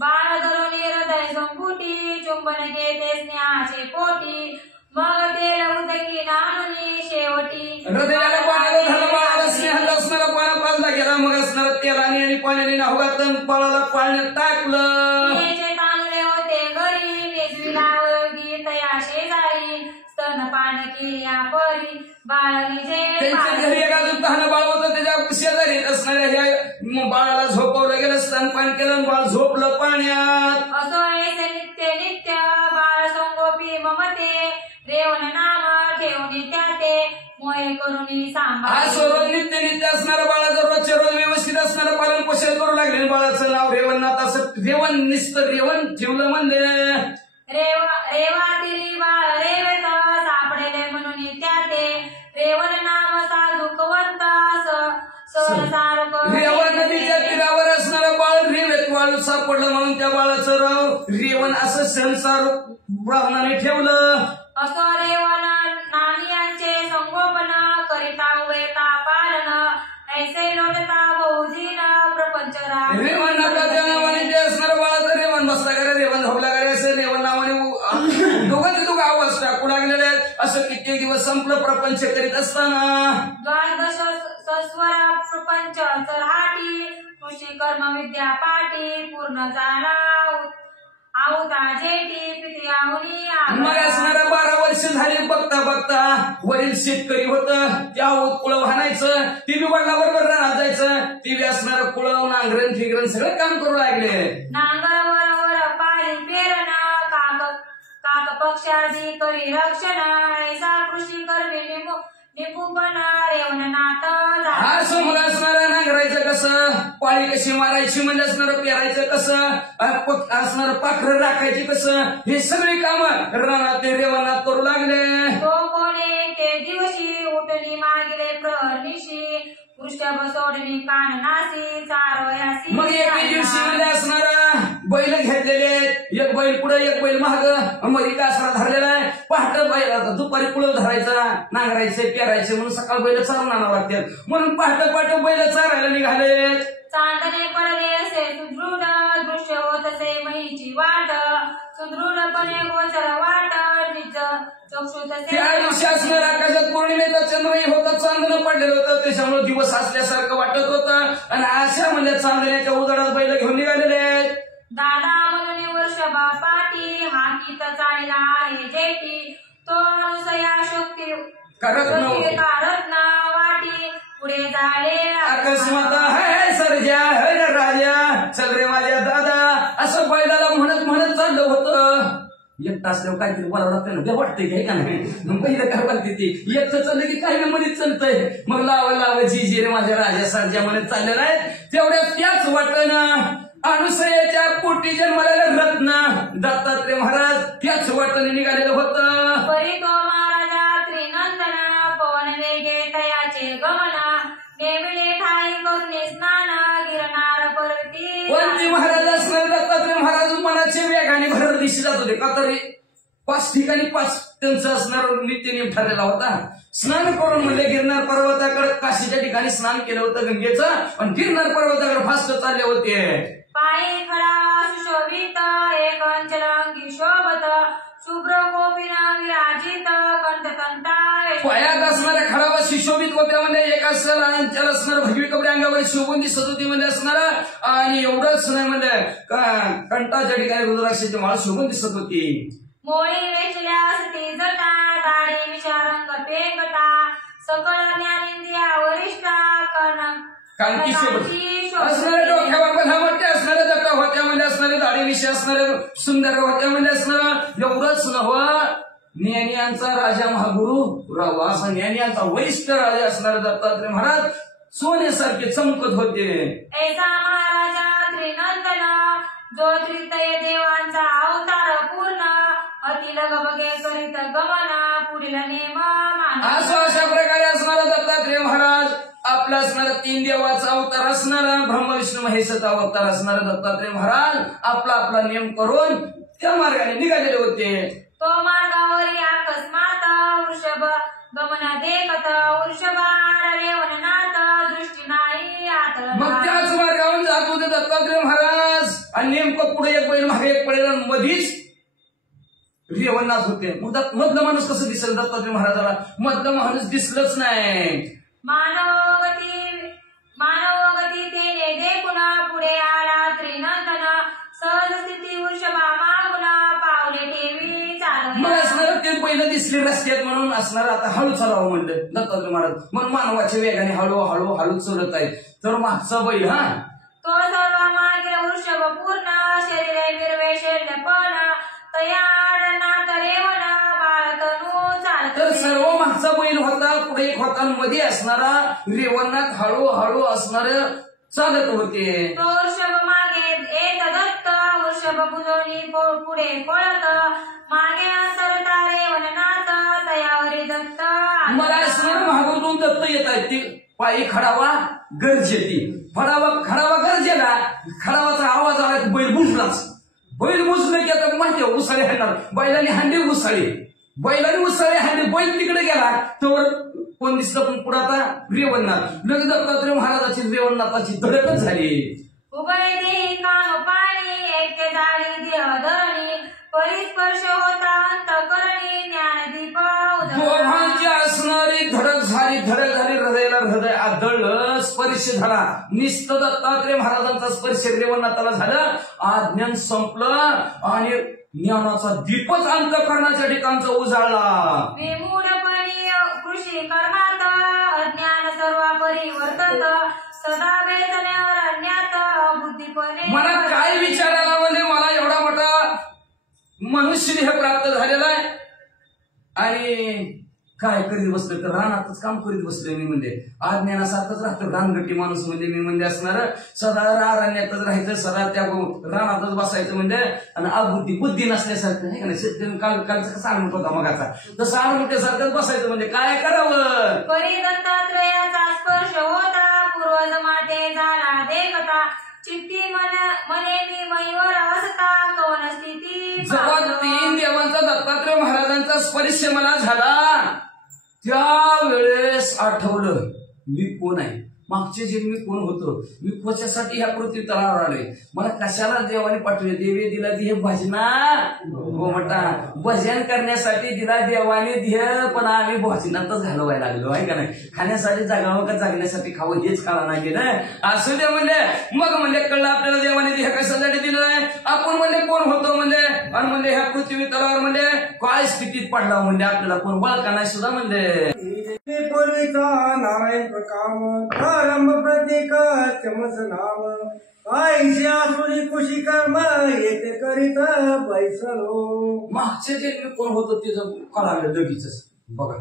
बाळ धरून हृदय संपुटी चुंबन घेते स्नेहाचे पोटी मग ते उदकी नानुनी शेवटी हृदयाला पाण्याला झालं बाळाला स्नेहात असणारा पाण्या पाजला गेला मग असणार तेलाने आणि पाण्याने नाहून बाळाला पाण्यात टाकलं चांगले होते घरी नेजविला गीतया शेजारी स्तनपान केल्या परी बाळनी त्यांच्या घरी एक अजून तहान बाळ होतं त्याच्या शेजारी असणाऱ्या ह्या बाळाला झोपवलं गेलं स्तनपान केलं बाळ झोपलं पाण्यात असो नित्य नित्य बाळ संगोपी ममते रेवण नाम ठेवणे त्याते मोहे करून सांभाळ नित्य नित्य असणारं बाळाचं रोजच्या रोज व्यवस्थित असणारं पालन पोषण करू लागले बाळाचं नाव रेवणनाथ असं रेवण निस्तर रेवण ठेवलं म्हणले रेवातील बाळ रेवत सापडेले म्हणून त्याते रेवण नाम साधुकवंत रेवण नदीच्या तीरावर असणारं बाळ रेवेत वाळू सापडलं म्हणून त्या बाळाचं राव रेवण असं संसार ब्राह्मणाने ठेवलं असो रेवण नानियांचे संगोपन करिता वेता पालन ऐसे लोटता बहुजीन प्रपंच रेवण नावाच्या नावाने ते असणारं बाळाचं रेवण बसला करे रेवण झोपला करे असं रेवण नावाने दोघं आवाज टाकू लागलेले आहेत असं कित्येक दिवस संपलं प्रपंच करीत असताना द्वादश सस्वरा प्रपंच चरहाटी कृषी कर्म विद्या पाठी पूर्ण झाला आवता जेठी पित्याहुनी मग असणारा 12 वर्ष झाली बघता बघता वडील शेतकरी होतं त्या कुळव हाणायचं ती बी वडिलाबरोबर राहणार जायचं ती बी असणारं कुळव नांगरण फिगरण सगळं काम करू लागले नांगर वर पाणी पेरण काक पक्षाची करी रक्षण ऐसा कृषी कर्मी निपुपण रेवण नाथ असं मला असणारं नांगरायचं कसं पाळी कशी मारायची म्हणजे असणारं पेरायचं कसं असणारं पाखरं राखायची कसं हे सगळी कामं रानात ते रेवणात करू लागले तो कोणी ते दिवशी उठली मागले प्रहरनिशी पृष्ठभ सोडली कान नासी चारोयासी मग एके दिवशी मध्ये असणारा बैल घेतलेले एक बैल पुढे एक बैल महाग मध्ये कासरा धरलेला आहे पहाट बैल दुपारी कुळव धरायचा नांगरायचं पेरायचं म्हणून सकाळ बैल चालून आणावं लागतात म्हणून पहाट बैल चारायला निघाले चांदणे पडले असे सुदृढ दृश्य होत असे महीची वाट सुदृढपणे गोचर वाट निज चक्षुत त्या दिवशी असणार आकाशात पौर्णिमेचा चंद्रही होता चांदणं पडलेलं होतं त्याच्यामुळे दिवस असल्यासारखं वाटत होतं आणि अशा म्हणजे चांदण्याच्या उजाडात बैल घेऊन निघालेले आहेत दादा म्हणून वर्षभा पाठी हाकीत चालला आहे जेठी तो अनुसया शक्ती करत ना वाटी पुढे झाले अकस्मात हाय सर्जा हर राजा चल रे माझ्या दादा असं बैलाला म्हणत चाललं होतं एक तास काहीतरी बरं लागतं ना वाटतंय काय का नाही मग पहिलं काय वाटते ती एकटं चाललं की काही मध्ये चालतंय मग लाव जी रे माझ्या राजा सर्जा म्हणत चाललेला आहे तेवढ्याच त्याच वाटतं ना अनुसयाच्या पोटी जन्माला रत्न दत्तात्रय महाराज त्याच वाटणे निघालेलं होतं परी तो महाराजा त्रिनंदन पवन वेगे तयाचे गमन नेमिले ठाई करून होते का तर 5 ठिकाणी 5 त्यांचा असणार नित्य नियम ठरलेला होता. स्नान करून म्हणले गिरनार पर्वताकडे काशीच्या ठिकाणी स्नान केलं होतं गंगेचं आणि गिरनार पर्वताकडे फास्ट चालले होते. पायी खळा सुशोभित एक अंचलांगी शोभत शुभ्र कोपिन विराजित कंठकंठा पायात असणाऱ्या खडावा सुशोभित होत्या म्हणजे एक अंचल असणार भगवी कपडे अंगावर शोभून दिसत होती म्हणजे असणार आणि एवढंच नाही म्हणजे कंठाच्या ठिकाणी रुद्राक्षाची माळ शोभून दिसत होती. मोळी वेचल्या सती जटा दाढी विचारंग पेंगटा सकळ ज्ञानेंद्रिया वरिष्ठा कांती असणारे डोक्यावर बधावटे असणारे दत्ता होत्या म्हणजे असणारे दाढी विषय असणारे सुंदर होत्या म्हणजे असणार एवढंच नव्ह ज्ञानियांचा राजा महागुरु असा ज्ञानियांचा वरिष्ठ राजा असणारे दत्तात्रय महाराज सोन्यासारखे चमकत होते. ऐसा महाराजा त्रिनंदन जो त्रितय देवांचा अवतार पूर्ण अतिलग बगे करीत गमना पुढील नेम अशा प्रकारे असणारा दत्तात्रय महाराज आपला असणारा 3 देवाचा अवतार असणारा ब्रह्मा विष्णू महेशाचा अवतार असणारा दत्तात्रय महाराज आपला आपला नियम करून त्या मार्गाने निघालेले होते. तो मार्गावरी अकस्मात वृषभ गमना देखत वृषभाडले वननाथ दृष्टी नाही आत. मग त्याच मार्गावर जात होते दत्तात्रय महाराज आणि नेमकं पुढे एक बैल मागे एक पडेल मधीच रेवणनाथ होते. मधलं माणूस कसं दिसेल दत्तात्रय महाराजाला? मधलं माणूस दिसलंच नाही. मानवगती तेने देखून पुढे आला त्रिनंदन सहज स्थिती वृषभा मागून पावले ठेवी चालवला. मग असणार ते पहिलं दिसले रस्त्यात म्हणून असणार आता हळू चालावं म्हणलं दत्तात्रय महाराज म्हणून मानवाच्या वेगाने हळू हळू हळू चलत आहे. तर मागचा बैल तो सर्व मागील वृषभ पूर्ण शरीरे निर्वेशेल पण तयार नाथ रेवण बाळतनू चालत. तर सर्व मागचा बैल होता पुढे एक होता मध्ये असणारा रेवणनाथ हळू हळू असणार चालत होते. तो वृषभ मागे येत दत्त वृषभ बुजवणी पुढे पळत मागे अंतरता रेवणनाथ तयावरी दत्त. मला असणार महागुरून दत्त येत आहेत ती पायी खडावा गरजेती खडावा गरजेला खडावाचा आवाज आला की बैल बुजलाच. बैल बुजलं की आता माहिती उसाळे हाणणार बैलाने हांडे उसाळे हांडे बैल तिकडे गेला तर कोण दिसतं पण पुढे आता रेवणनाथ लगेच दत्तात्रय महाराजाची रेवणनाथाची धडकच झाली. उभय देही कान पाणी ऐक्य झाली देह धरणी परिस्पर्श होता अंतकरणी ज्ञानदीप दोघांची असणारी धडक झाली हृदयाला हृदय आदळलं स्पर्श झाला. निस्त दत्तात्रय महाराजांचा स्पर्श रेवणनाथाला झालं. आज्ञान संपलं आणि ज्ञानाचा दीपच अंतकरणाच्या ठिकाणचा उजाळला. विमूढपणी कृषी कर्मात अज्ञान सर्व परिवर्तत सदा वेदने अरण्यात बुद्धिपणे. मला काय विचारायला म्हणजे मला एवढा मोठा मनुष्य देह प्राप्त झालेला आहे आणि काय करीत बसलोय तर रानातच काम करीत बसलोय मी म्हणजे अज्ञानासारखंच राहतं रानगट्टी माणूस म्हणजे मी म्हणजे असणार सदा अरण्यातच राहायचं सदा त्या रानातच बसायचं म्हणजे आणि बुद्धी नसल्यासारखं आहे का नाही. कालचं कसं आरमट होता मग आता तसं आरमट्यासारखंच बसायचं म्हणजे काय करावं. परी दत्तात्रयाचा स्पर्श होता पूर्वज माटे झाला देखता चित्ती मने मी मयूर असता कवन स्थिती. जेव्हा 3 देवांचा दत्तात्रय महाराजांचा स्पर्श मला झाला त्यावेळेस आठवलं मी कोण आहे. मागचे जन्मी कोण होतो मी कशासाठी ह्या पृथ्वी तळावर आलोय. मला कशाला देवाने पाठवले. देवे दिला देह भजना हो म्हणता भजन करण्यासाठी दिला देवाने देह पण आम्ही भजनातच घालवायला लागलो आहे का नाही. खाण्यासाठी जगावं का जगण्यासाठी खावं हेच कळा नाही गेलं. असू दे म्हणजे मग म्हणजे कळलं आपल्याला देवाने देह कशासाठी दिलाय. आपण म्हणजे कोण होतो म्हणजे आणि म्हणजे ह्या पृथ्वी तळावर म्हणजे काय स्थितीत पडला म्हणजे आपल्याला कोण बळका नाही सुद्धा म्हणजे. नारायण प्रकाम प्रारंभ प्रत्येक चमस नाम आईशी कुशी कर्म येते करीत बैसलो. मागचे जे मी कोण होतो ते कळालं लगेच बघा.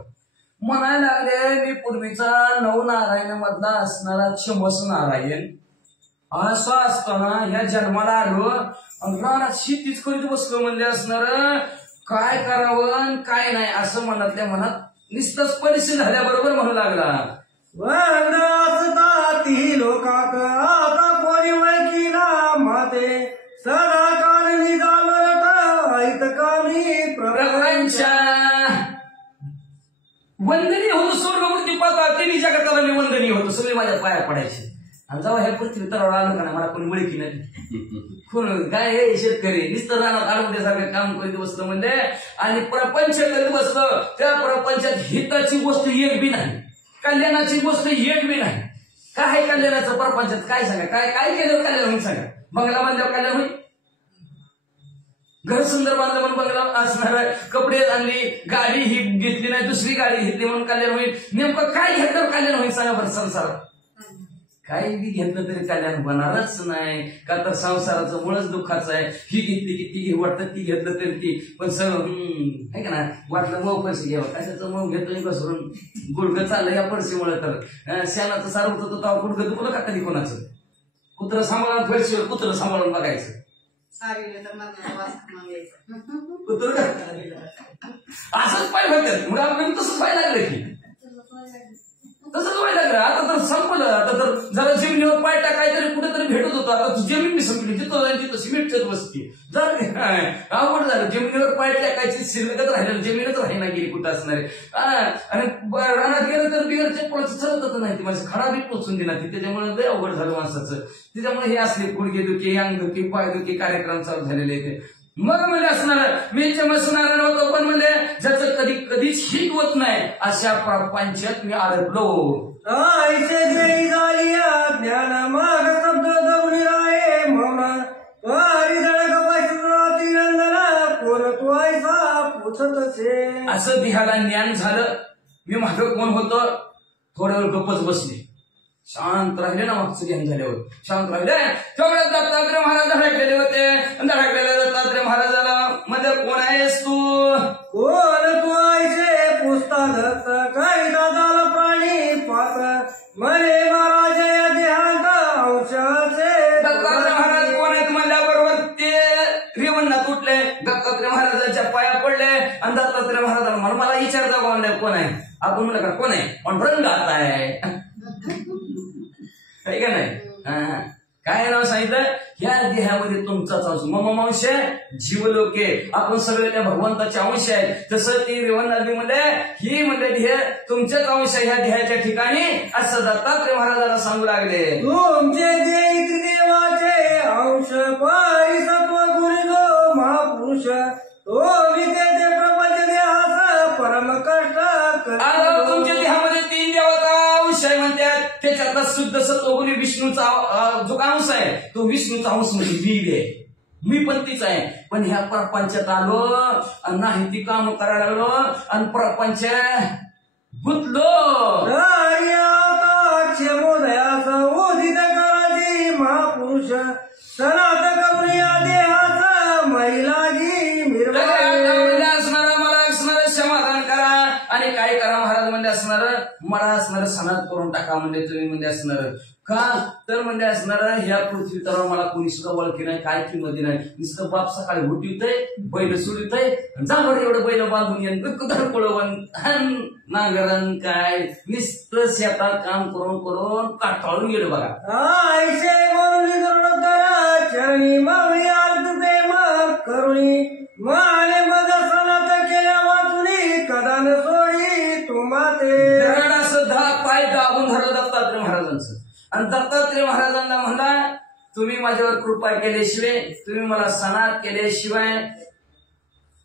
म्हणायला लागले मी पूर्वीचा 9 नारायण मधला असणारा चमस नारायण असा असताना ह्या जन्माला आलो आणि रानात शेतीच करीत बसलो म्हणजे असणार काय करावं काय नाही असं मनातल्या मनात निस्तच परिस्थिती झाल्याबरोबर म्हणू लागला. वंद असता ती लोकात आता कोणी वैकीला माते सदा काळ निघालत हितकामी प्रपंच वंदनीय होतो स्वर्गमूर्ती पाहता तिन्ही जगाताला मी वंदनीय होतो सगळे माझ्या पाया पडायचे आणि जेव्हा ह्या पृथ्वी तरावर आलं का ना मला कोणी ओळखी नाही कोण काय हे शेतकरी नुसतं रानात आडमुद्यासारखं काम करीत बसलं म्हणजे आणि प्रपंच करीत बसलं त्या प्रपंचात हिताची गोष्ट एक बी नाही कल्याणाची गोष्ट एक बी नाही काय कल्याणाचं प्रपंचात काय सांगा काय काय केलं कल्याण होईल सांगा बंगला बांधल्यावर कल्याण होईल घर सुंदर बांधलं म्हणून बंगला असणार कपडे आणली गाडी ही घेतली नाही दुसरी गाडी घेतली म्हणून कल्याण होईल नेमकं काय घेतलं कल्याण होईल सांगा बरं संसारात काही बी घेतलं तरी कल्याण होणारच नाही का तर संसाराचं मुळच दुःखाचं आहे ही घेतली की ती वाटतं ती घेतलं तरी ती पण सगळं आहे का ना वाटलं मऊ पैसे घ्यावं कशाचं मऊ घेतोय बसरून गुडघं चाललं या पैसेमुळे तर शानाचं सारं होतं तर तेव्हा गुडघं दुखलं का कधी कोणाचं कुत्रं सांभाळून फरशीवर कुत्रं सांभाळून बघायचं कुत्र असंच पाय होतं मग आपल्याला तसंच पाय लागलं की तसंच व्हायला लागलं आता तर संपलं आता तर जरा जमिनीवर पाय टाकाय तरी कुठेतरी भेटत होतो आता जमीन मी संपली जिथं जाईल तिथं सिमेंटच्याच बसते अवघड झालं जमिनीवर पाय टाकायची शिल्लकच राहिलं जमीनच राहिना गेली कुठं असणारे आणि रानात गेलं तर बिगर चप्पळाचं चलतच नाही ती माणसं खराबी पोचून दिला ती त्याच्यामुळे लय अवघड झालं माणसाचं त्याच्यामुळे हे असले गुडघेदुखी अंगदुखी पायदुखी कार्यक्रम चालू झालेले आहेत मग म्हणजे असणार मी चमसणार नव्हतो पण म्हणजे ज्याचं कधी कधीच हित होत नाही अशा प्रपंचात मी अडकलो आईचे देई झालिया ज्ञान माग शब्द दौनी राहे मौन वारी दळक पैसे नंदना कोण तू ऐसा पुसतसे असं देहाला ज्ञान झालं मी माग कोण होतो थोड्या वेळ गप्पच बसले शांत राहिले ना मागचं ज्ञान झाल्यावर शांत राहिले तेवढ्या दत्तात्रय महाराज धडकलेले होते धडकलेल्या दत्तात्रय महाराजाला मध्ये कोण आहेस तू कोण तू ऐसे पुसता दत्त काही दादाला प्राणी पात्र मरे महाराज या देहांत अंशाचे दत्तात्रय महाराज कोण आहेत म्हणल्याबरोबर ते रेवणनाथ उठले दत्तात्रय महाराजांच्या पाया पडले आणि दत्तात्रय महाराजांना मला विचारता कोण आहे आपण म्हणलं का कोण आहे पण रंग आता आहे काय का नाही काय नाव सांगितलं या देहामध्ये तुमचाच अंश मम अंश जीवलोके आपण सगळे त्या भगवंताचे अंश आहेत तसं ती रेवणनाथ म्हणले ही म्हणले देह तुमच्याच अंश ह्या देहाच्या ठिकाणी असं दत्तात्रय महाराजाला सांगू लागले तुमचे देवाचे अंश परिसत्व गुणी जो महापुरुष तो विद्येचे प्रपंच देहास परम कष्ट तुमच्या देहामध्ये 3 देवाचा अंश आहे म्हणतात त्याच्यातला शुद्ध सत्वगुणी विष्णूचा जो अंश आहे तो विष्णूचा अंश म्हणजे जीव आहे मी पण तीच आहे पण ह्या प्रपंचात आलो आणि नाही ती काम करायला लागलो आणि प्रपंच गुंतलो क्षमोदयास उदित कराची महापुरुष सनात करून या देहास महिलागी समाधान करा आणि काय करा महाराज म्हणजे असणार मला असणार सणात करून टाका म्हणजे तुम्ही म्हणजे असणार का तर म्हणजे असणार ह्या पृथ्वी तर मला कोणी सुद्धा ओळखी नाही काय किंमत नाही नुसतं बाप सकाळी उठवतय बैल सुडतय जावर एवढं बैल बांधून येऊन पळवून नांगरण काय नुसतं शेतात काम करून करून काटाळून गेलं बघा ऐसे म्हणून चरणी मावळी प्रेम करुणी माने मग सनात केल्या वाचुनी कदान सोडी तुम्हाते सुद्धा पाय दाबून धरलं दत्तात्रय महाराजांचं आणि दत्तात्रय महाराजांना म्हणला तुम्ही माझ्यावर कृपा केल्याशिवाय तुम्ही मला सनात केल्याशिवाय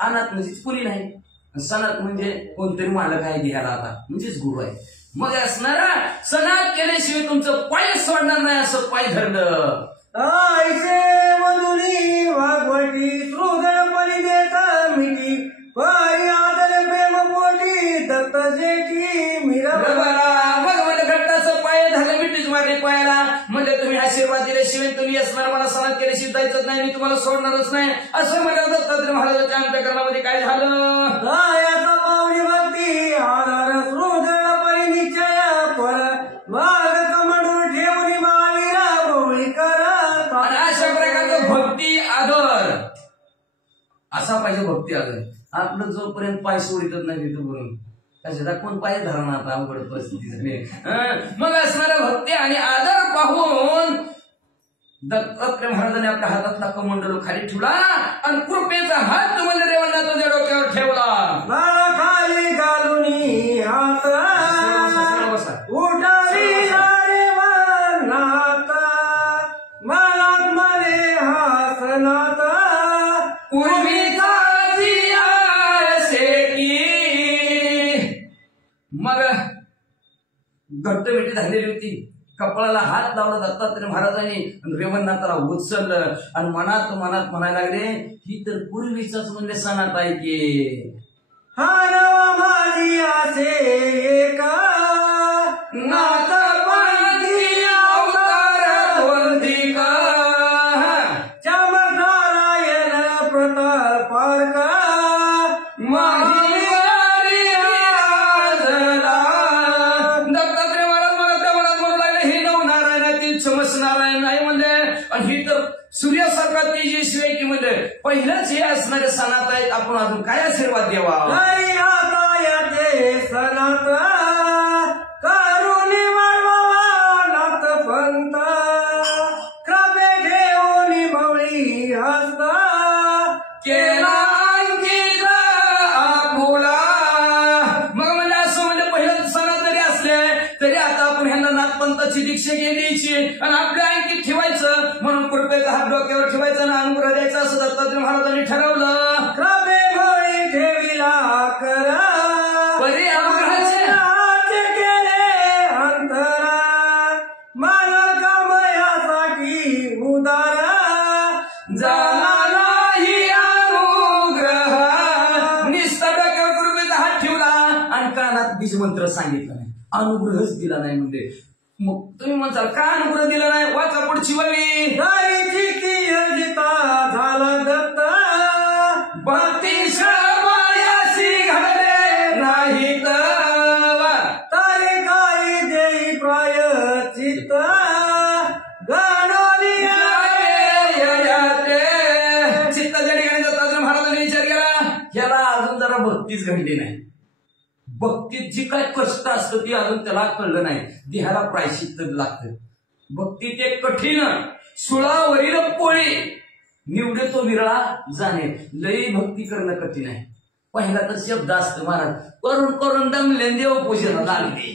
अनाथ म्हणजेच कुणी नाही सनात म्हणजे कोणतरी मालक आहे घ्यायला आता म्हणजेच गुरु आहे मग असणारा सनात केल्याशिवाय तुमचं पाय सोडणार नाही असं पाय धरलं ऐसे मधुरी वाघवटी श्रोदळपणी देता मिठी पायी आदर प्रेम मोठी दत्त जेठी मीरा मग म्हणजे घट्टाचं पाय झालं मिठीच मारली पायाला म्हणजे तुम्ही आशीर्वाद दिल्याशिवाय तुम्ही असणार मला सनात केल्याशिवाय जायचंच नाही मी तुम्हाला सोडणारच नाही असं म्हणजे दत्तात्रय महाराजांच्या अंतःकरणामध्ये काय झालं याचा पावडी भक्ती आधार श्रोदळपणी निश्चय पर माग कमडून ठेवणी मावीरा बोळी करा आणि अशा प्रकारचं भक्ती आदर असा पाहिजे भक्ती आदर आपलं जोपर्यंत पाय सोडितच नाही तिथं बोलून कशाचा कोण पाय धरणं आता अवघड परिस्थिती झाली मग असणारा भक्ती आणि आदर पाहून दत्तात्रय महाराजांनी आपल्या हातातला कमंडलू खाली ठेवला आणि कृपेचा हात म्हणजे रेवणाच्या डोक्यावर ठेवला. मला खाली घालून हात उठविला रे मनाता, मनात मने हासनात पूर्वीचा शेती. मग घट्ट भेटी झालेली होती. कपाळाला हात लावला दत्तात्रय महाराजांनी रेवणनाथाला उचललं आणि मनात मनात म्हणायला लागले, ही तर पूर्वीचाच म्हणजे सणात आहे की हा नवा माझी असे का नाथ पांगी अवतार दोंदिका चमत्कारायण प्रतापार्का माहिवारी आजला. दत्तात्रय महाराज मला त्या मनात म्हणू लागले, हे नवनारायणातील चमत्कारायण नाही म्हणले आणि ही तर सूर्यासारखा तेजस्वी की म्हणले पहिलंच हे असणारे सणात आहेत. आपण अजून काय आशीर्वाद द्यावा. नाही आता याचे सणात करुणी वळवा नाथ पंत, कृपे घेऊन मवळी हस्ता केला अंकित आपुला. मग म्हणजे असं म्हणजे पहिलं सणात जरी असले तरी आता आपण ह्यांना नाथपंथाची दीक्षा घ्यायची आणि आपल्या अंकित ठेवायचं म्हणून कृपेचा हात डोक्यावर ठेवायचा आणि अनुग्रह द्यायचा असं दत्तात्रय महाराजांनी ठरवलं. कृपे मवळी ठेविला कर परी अनुग्रहाचे केले अंतरा, मानल कामयासाठी उदार झाला नाही अनुग्रह. निस्ता डोक्यावर कृपेचा हात ठेवला आणि कानात बीजमंत्र सांगितलं नाही, अनुग्रहच दिला नाही. म्हणजे मग तुम्ही म्हणताल का अनुग्रह दिला नाही, वाचा पुढची वळी. गायची की अर्जिता झाला दत्त, भक्ती श्रमायासी घडले नाहीत, तारे काय देई प्रायचित्त गणोली चित्त जडी गणित दत्तात्रय महाराजांनी विचार केला, याला अजून जरा भक्तीच घडली नाही. भक्तीत जी काय कष्ट असतं ती अजून त्याला कळलं नाही. देहाला प्रायश्चित्त लागतं. भक्तीत एक कठीण सुळावरील पोळी निवडे तो विरळा जाणे. लई भक्ती करणं कठीण आहे. पहिला तर शब्द असतो महाराज, करून करून दमले देव पूजेला लागले.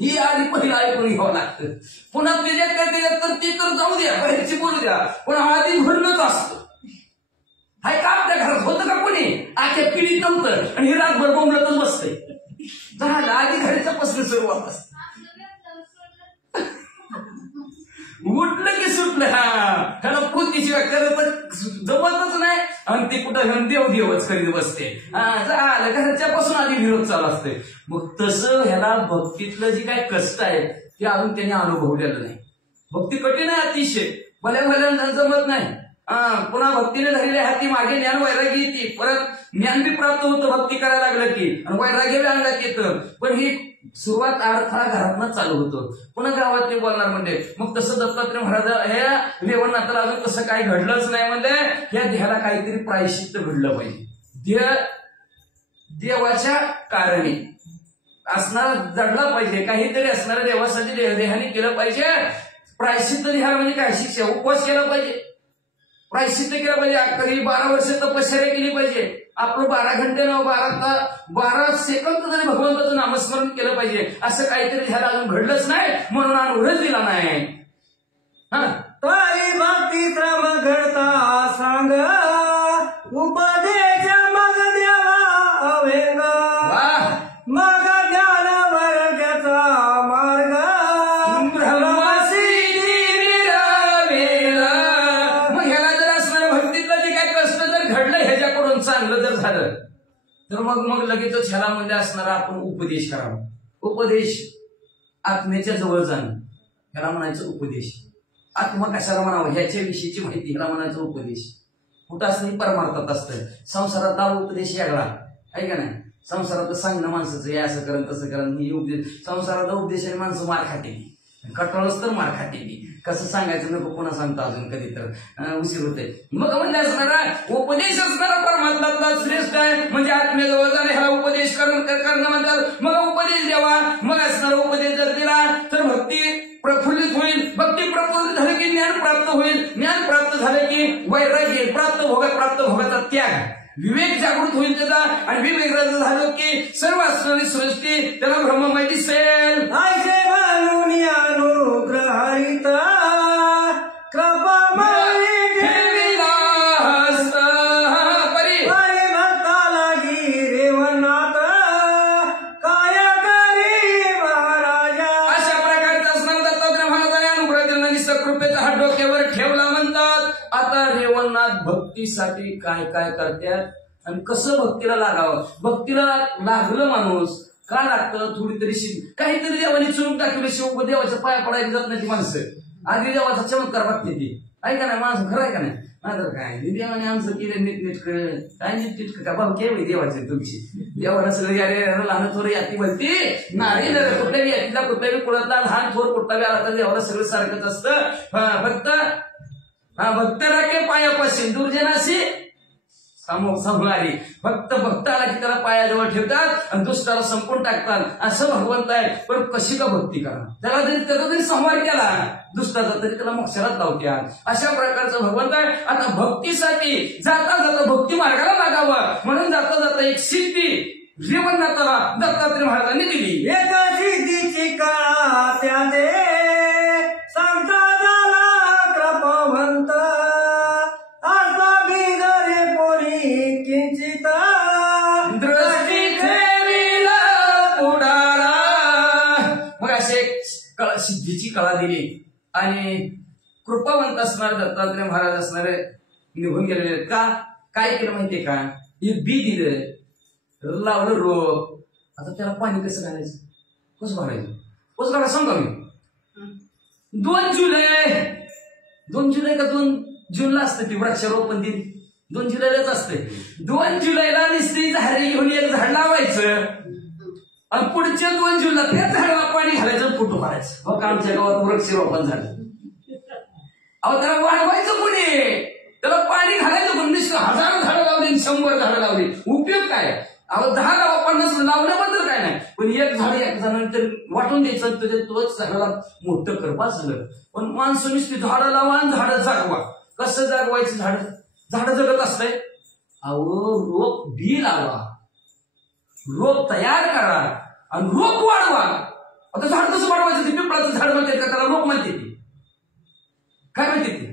ही आधी पहिला ऐकून घ्यावं लागतं. पुन्हा त्याच्यात काय त्याच्यात तर ती तर जाऊ द्या, बाहेरची बोलू द्या, पण आधी घडलंच असतं. हाय का आपल्या घरात होतं का कोणी आख्या पिढीत नव्हतं आणि हे रातभर बोंबलतच बसतंय. झालं आधी घरीचा प्रश्न सुरुवात असते. उठलं की सुटलं. हा त्याला पोतीशिवाय करत जमतच नाही आणि ते कुठं देव देवच करीत बसते. झालं घरच्या पासून आधी विरोध चालू असते. मग तसं ह्याला भक्तीतलं जे काय कष्ट आहे ते अजून त्यांनी अनुभवलेलं नाही. भक्ती कठीण आहे अतिशय, भल्या भल्या जमत नाही. पुन्हा भक्तीने धरलेल्या हाती मागे ज्ञान वैरागी येते. परत ज्ञान बी प्राप्त होतं भक्ती करायला लागलं की, आणि वैराग्य बी अंगात येतं. पण ही सुरुवात अडथळा घरातनच चालू होतो. पुन्हा गावातले बोलणार म्हणजे मग तसं दत्तात्रय महाराज हे रेवणनाथाला अजून कसं काही घडलंच नाही म्हणजे या देहाला काहीतरी प्रायश्चित्त घडलं पाहिजे. देवाच्या कारणी असणारा जडला पाहिजे, काहीतरी असणाऱ्या देवासाठी देहाने केलं पाहिजे. प्रायश्चित्त देहाला म्हणजे काय, शिक्षा उपवास केला पाहिजे, प्रायश्चित्त केलं पाहिजे. कधी 12 वर्ष तपश्चर्या केली पाहिजे. आपलं 12 घंटे न 12 सेकंद तरी भगवंताचं नामस्मरण केलं पाहिजे. असं काहीतरी ह्याला अजून घडलंच नाही म्हणून अनुग्रह दिला नाही. ताई भक्ती क्रम घडता सांग, उपदेश मग देवा अवेंग, मग ज्ञान वर्गाचा मार्ग चांगलं जर झालं तर मग लगेचच ह्याला म्हणजे असणारा आपण उपदेश करावा. उपदेश आत्म्याच्या जवळ जाणं ह्याला म्हणायचं उपदेश. आत्मा कशाला म्हणावं ह्याच्या विषयीची माहिती ह्याला म्हणायचं उपदेश. कुठं असतं परमार्थात असतं. संसारातला उपदेश वेगळा आहे का नाही. संसारात सांगणं माणसाचं हे असं करण तसं करण ही उपदेश. संसाराचा उपदेशाने माणसं मार खाते, कटाळच तर मार खाते. कसं सांगायचं नको पुन्हा सांगतो अजून कधी तर उशीर होते. मग म्हणजे असणारा उपदेश असणारा परमात्मा श्रेष्ठ आहे. म्हणजे आत्म्याजवळ जाणे ह्याला उपदेश करणं म्हणतात. मग उपदेश द्यावा. मग असणारा उपदेश जर दिला तर भक्ती प्रफुल्लित होईल. भक्ती प्रफुल्लित झाली की ज्ञान प्राप्त होईल. ज्ञान प्राप्त झालं की वैराग्य प्राप्त भोगाचा त्याग, विवेक जागृत होईल त्याचा. आणि विवेक झालं की सर्व असणारी सृष्टी त्याला ब्रह्ममय दिसेल. ऐसे म्हणून अनुग्रहित कृपामय भक्तीसाठी काय काय करतात आणि कसं भक्तीला लागावं. भक्तीला लागलं माणूस का लागतं, थोडी तरी काहीतरी देवाने चुरून टाकले. शिव देवाच्या पाया पडायला जात नाही ती माणसं. आधी देवाचा चमत्कार बघते ती, ऐका नाही माणसं, खरं आहे का नाही. नाहीतर काय देवाने आमचं केलं नीटनेटकं, काय नीटनेटकं का भाऊ केवढी देवाचे तुमची. देवाला सगळी अरे लहान थोर याती भरती नाही, कुठल्याही यातीला कुठल्याही कुळातला लहान थोर कुठला आला तर देवाला सगळं सारखंच असतं. भक्त राखे पायापाशी दुर्जनाशी सांभाळी. फक्त भक्ताला की त्याला पायाजवळ ठेवतात आणि दुष्टाला संपून टाकतात, असं भगवंत आहे. पण कशी का भक्ती करा, त्याला जरी त्याचा जरी संहार केला दुष्टाचा तरी त्याला मोक्षाला लावत्या. अशा प्रकारचं भगवंत आहे. आता भक्तीसाठी जाता जाता भक्ती मार्गाला लागावं म्हणून जाता जाता एक सिद्धी श्रीमंताला दत्तात्रय महाराजांनी दिली. एक सिद्धीची कळा त्याने सांगता झाला कृपावंत, आता बिगरे पोरी किंचित दृष्टी ठेविला पुढारा. मग असे सिद्धीची कळा दिली आणि कृपावंत असणारे दत्तात्रय महाराज असणारे निघून गेलेले. का काय केलं माहितीये का, एक बी दिलं, लावलं रोप. आता त्याला पाणी कसं घालायचं, कसं भरायचं, कसं घाला सांगा मी. 2 जुलै का 2 जूनला असतं ती वृक्षारोपण दिन, 2 जुलैलाच असते. 2 जुलैला नुसती झाडे घेऊन एक झाड लावायचं आणि पुढच्या 2 जूनला त्या झाडाला पाणी घालायचं, फोटो मारायचं. हो का आमच्या गावात वृक्षारोपण झालं. अहो त्याला वाढवायचं कोणी, त्याला पाणी घालायचं कोणी. 1000 झाडं लावली, 100 झाडं लावली, उपयोग काय. अहो 10 लावा 50 लावण्याबद्दल काय नाही, पण एक झाड एक जणांतर वाटून द्यायचं, त्याच्या तोच झाडाला मोठं कर झालं. पण माणसं नुसती झाडं लावा आणि झाडं जागवा. कसं जागवायचं झाडं जगत असतंय. अहो रोप बी लावा, रोप तयार करा आणि रोप वाढवा. आता झाड कसं वाढवायचं, ते पिंपळाचं झाड म्हणते का त्याला रोप म्हणते ती, काय म्हणते ती,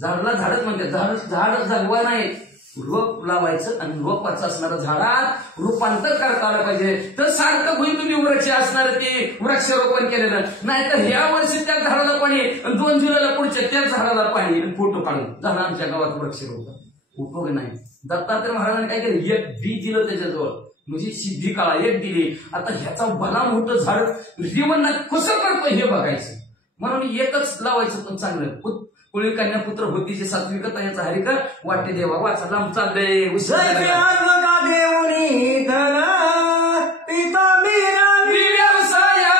झाडाला झाडच म्हणते. झाड जगवा नाही, रोप लावायचं आणि रोपाचं असणारं झाडात रूपांतर करता आलं पाहिजे. तर सारखं होईल तुम्ही वृक्ष असणार ते वृक्षारोपण केलेलं. नाही तर ह्या वर्षी त्या झाडाला पाणी, 2 जुलैला पुढच्या त्या झाडाला पाणी, फोटो काढून झालं आमच्या गावात वृक्षारोपण. उपयोग नाही. दत्तात्रय महाराजांनी काय केलं, एक बी दिलं त्याच्याजवळ, म्हणजे सिद्धी काळा एक दिली. आता ह्याचा भला मोठं झाड जीवनात कसं करतो हे बघायचं म्हणून एकच लावायचं. पण चांगलं कुळी कन्या पुत्र होतीचे सात्विकता याचा हरिकर वाटे देवा वाचा लांब चाललंय. देवनी धन पिता व्यवसाया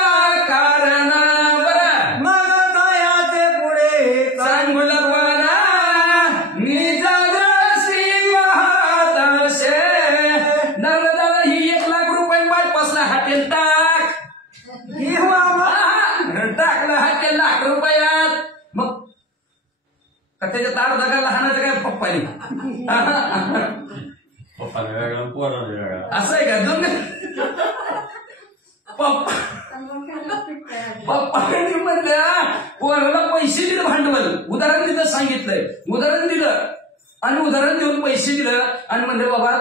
कारण बरं मग दयाचे पुढे चांगुलपणा निजाशी महादर्शे. दादा ही 1 लाख रुपये पाठपासला हातेल टाक, टाकलं हातेल लाख रुपयात. मग त्याच्या तार धगा लहानाचं काय पप्पानी असं आहे का, दोन पप्पाने म्हणल्या पोराला पैसे दिले, भांडवल उदाहरण दिलं, सांगितलंय उदाहरण दिलं आणि उदाहरण देऊन पैसे दिलं आणि म्हणले बाबा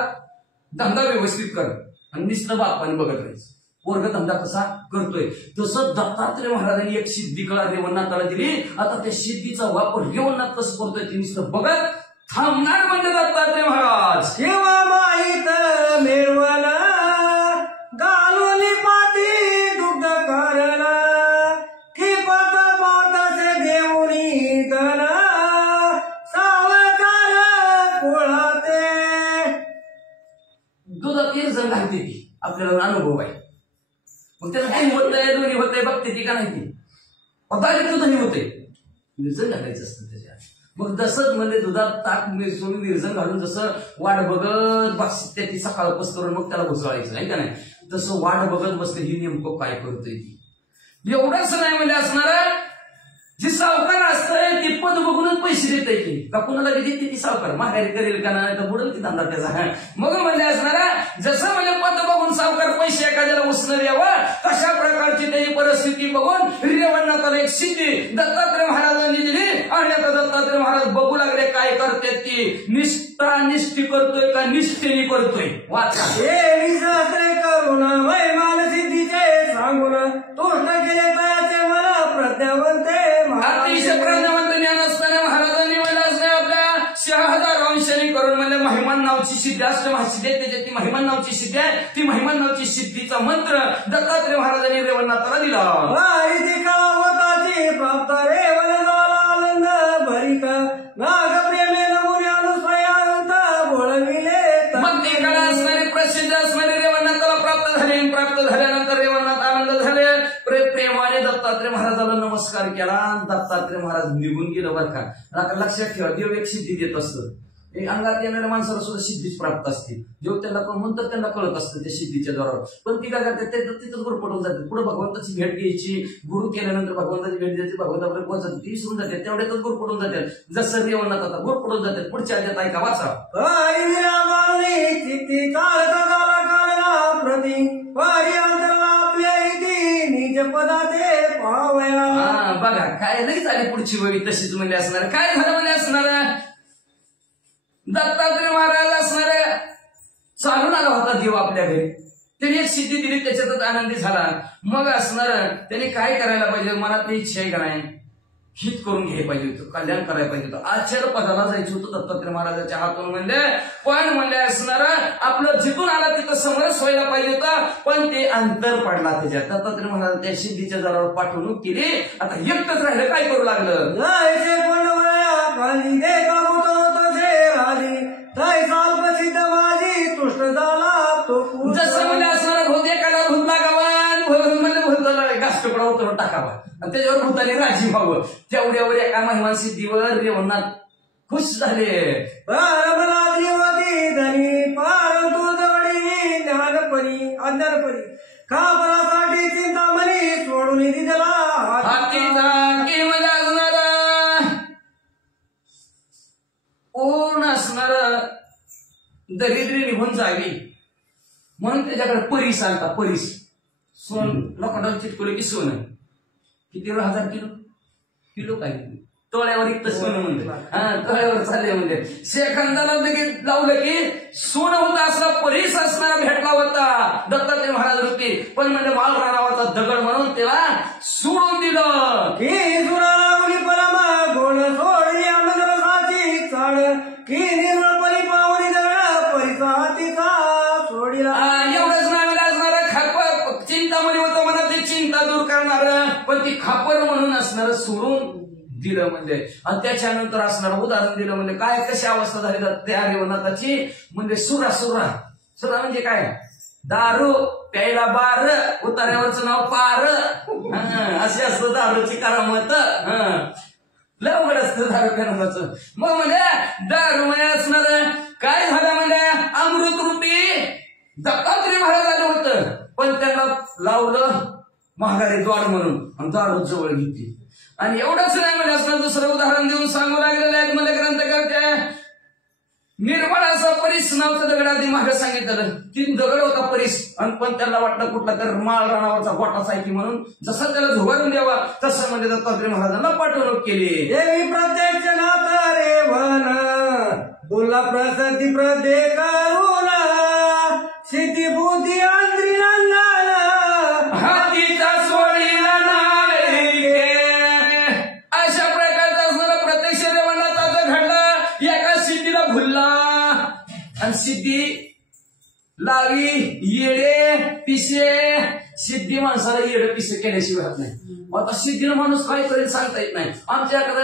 धंदा व्यवस्थित कर आणि नुसतं बापाने बघत राहायचं. वर्ग धंदा कसा करतोय तसं दत्तात्रय महाराजांनी एक सिद्धी कळा रेवणनाथाला दिली. आता त्या सिद्धीचा वापर रेवणनाथ कसं करतोय ते नुसतं बघत थांबणार म्हणजे दत्तात्रय महाराज. केव्हा माहीत मिळवला घालून पाठी दुग्ध करला ठिपत पातसे देऊनी धन सावकार पोळाते. दुधात 1 जण घालते ती, आपल्याला अनुभव आहे. मग त्याला काही होतंय, दोन्ही होतंय, बघते ती का नाही ती पदार्थ दुधही होते, निर्जन घालायचं असतं त्याच्यात. मग जसं म्हणजे दुधात ताक सोडून निर्जन घालून जसं वाट बघत बसते ती सकाळ करून मग त्याला घुसळायचं नाही का नाही, तसं वाट बघत बसते ही नेमकं काय करतोय ती. एवढंच नाही म्हणजे असणार जी सावकार असतंय ती पद बघूनच पैसे देते की का कुणाला देते ती सावकार माघारी करेल का नाही तर बुडेल की धंदा त्याचा मग म्हणजे असणारा जसं म्हणजे पद बघून सावकार पैसे एखाद्याला उसणं द्यावं तशा प्रकारची त्याची परिस्थिती बघून रेवणनाथाला एक सिद्धी दत्तात्रय महाराजांनी दिली आणि आता दत्तात्रय महाराज बघू लागले काय करते ती निष्ठी करतोय का निष्ठेने करतोय वाचा करुण महिमान सिद्धीचे सांगून तुष्ट केले तयाचे मला प्रज्ञावंते अतिशय प्रज्ञावंत ज्ञान असताना महाराजांनी मला असं आपल्या 6000 अंशांनी करून म्हणजे महिमान नावची सिद्धी असते त्याच्यात ती महिमान नावची सिद्धी आहे ती महिमान नावची सिद्धीचा मंत्र दत्तात्रय महाराजांनी रेवणनाथाला दिला प्राप्त रेवण झाला आनंद भरिका नाग प्रेमे नमुने अनुसयांत बोळविले मग ते काळ असणारे प्रसिद्ध असणारे रेवणनाथाला प्राप्त झाल्यानंतर रेवणनाथ आनंद झाले प्रेमाने दत्तात्रय महाराजाला नमस्कार केला दत्तात्रय महाराज निघून गेलं बरं का लक्षात ठेवा देव एक सिद्धी देत असतं अंगात येणाऱ्या माणसाला सुद्धा सिद्धीच प्राप्त असते जेव्हा त्यांना म्हणतात त्यांना कळत असतं त्या सिद्धीच्या द्वारावर पण ती काय करतात तिथंच गुरपटून जाते पुढे भगवंताची भेट घ्यायची गुरु केल्यानंतर भगवंताची भेट द्यायची भगवंताकडे पोहोचत ती विसरून जाते तेवढ्यातच गुरपटून जातात जसं रेवणात आता गुरपटून जातात पुढच्या आद्यात ऐका वाचा बघा काय नाही झाली पुढची वेळी तशीच म्हणजे असणार काय झालं म्हणजे असणार दत्तात्रय महाराज असणाऱ्या चालून आला होता देव आपल्या घरी त्यांनी एक सिद्धी दिली त्याच्यातच आनंदी झाला मग असणार त्यांनी काय करायला पाहिजे मनातली इच्छा आहे का नाही हित करून घ्यायला पाहिजे होतं कल्याण करायला पाहिजे होतं आचार्य पदाला जायचं होतं दत्तात्रय महाराजाच्या हातून म्हणजे पण म्हणजे असणार आपलं जिथून आला तिथं समरस व्हायला पाहिजे होतं पण ते अंतर पडला त्याच्यात दत्तात्रय महाराज त्या सिद्धीच्या दरावर पाठवणूक केली आता एकटंच राहिलं काय करू लागलं जसं म्हणजे असणार भूत एखादा भूत लागावा म्हणजे भूताला घास तुकडा उतरून टाकावा आणि त्याच्यावर भूताने राजी व्हावं तेवढ्यावर एका महिमान सिद्धीवर रेवणनाथ खुश झाले ज्ञानपरी अज्ञानपरी काबरासाठी चिंतामणी सोडून दिला पूर्ण असणार दरिद्री निघून जावी म्हणून त्याच्याकडे परीस आणता परीस सोन लोखंडाला चिटकवलं की सोनं किती 1000 किलो काय तोळ्यावर इतकं सोनं म्हणते तोळ्यावर चालले म्हणजे शेखंदाला लावलं की सोनं होतं असला परीस असणारा भेटला होता दत्तात्रय महाराज होते पण म्हणजे माल राणावरचा दगड म्हणून त्याला सोडून दिलं की सुरावली परमा गोड सोडली आनंदरसाची चाळ की निर्मळपरी पावली दगड परिसा हातीचा सोडीला एवढंच नावाला असणारा खापर चिंतामणी होतं मनातली चिंता दूर करणार पण ती खापर म्हणून असणार सोडून दिलं म्हणजे आणि त्याच्यानंतर असणार उदाहरण दिलं म्हणजे काय कशी अवस्था झाली त्या रेवणनाथाची म्हणजे सुरा म्हणजे काय दारू प्यायला बार उतार्यावरचं नाव पार असे असतं दारूची करामत लवकर असतं दारू करामचं मग म्हणजे दारू म्हणजे असणार काय झालं म्हणजे अमृत रूपी दत्तात्रय महाराज आलं होतं पण त्यांना लावलं महागारी द्वार म्हणून आणि दारू जवळ घेतली आणि एवढंच नाही म्हणजे असं दुसरं उदाहरण देऊन सांगू लागलेलं आहे मला ग्रंथकार निर्मळ असा परीस नावचं दगड आधी मागे सांगितलं 3 दगड होता परीस आणि पण त्याला वाटलं कुठला तर माळ राणावरचा गोटाच आहे की म्हणून जसं त्याला झुगारून द्यावा तसं म्हणजे दत्तात्रय महाराजांना पाठवणूक केली देवी प्रत्यक्ष नाथ रेवण बोला प्रसिद्धी प्रदे करुण सिद्धी बुद्धी अंत्री नंदन हातीचा सोडीला अशा प्रकारचा असणारा प्रत्यक्ष रेवणनाथाचं घडलं एका सिद्धीला भुलला आणि सिद्धी लावी येडे पिसे सिद्धी माणसाला येडे पिसे केल्याशिवाय होत नाही आता सिद्धीला माणूस काय करेल सांगता येत नाही आमच्याकडे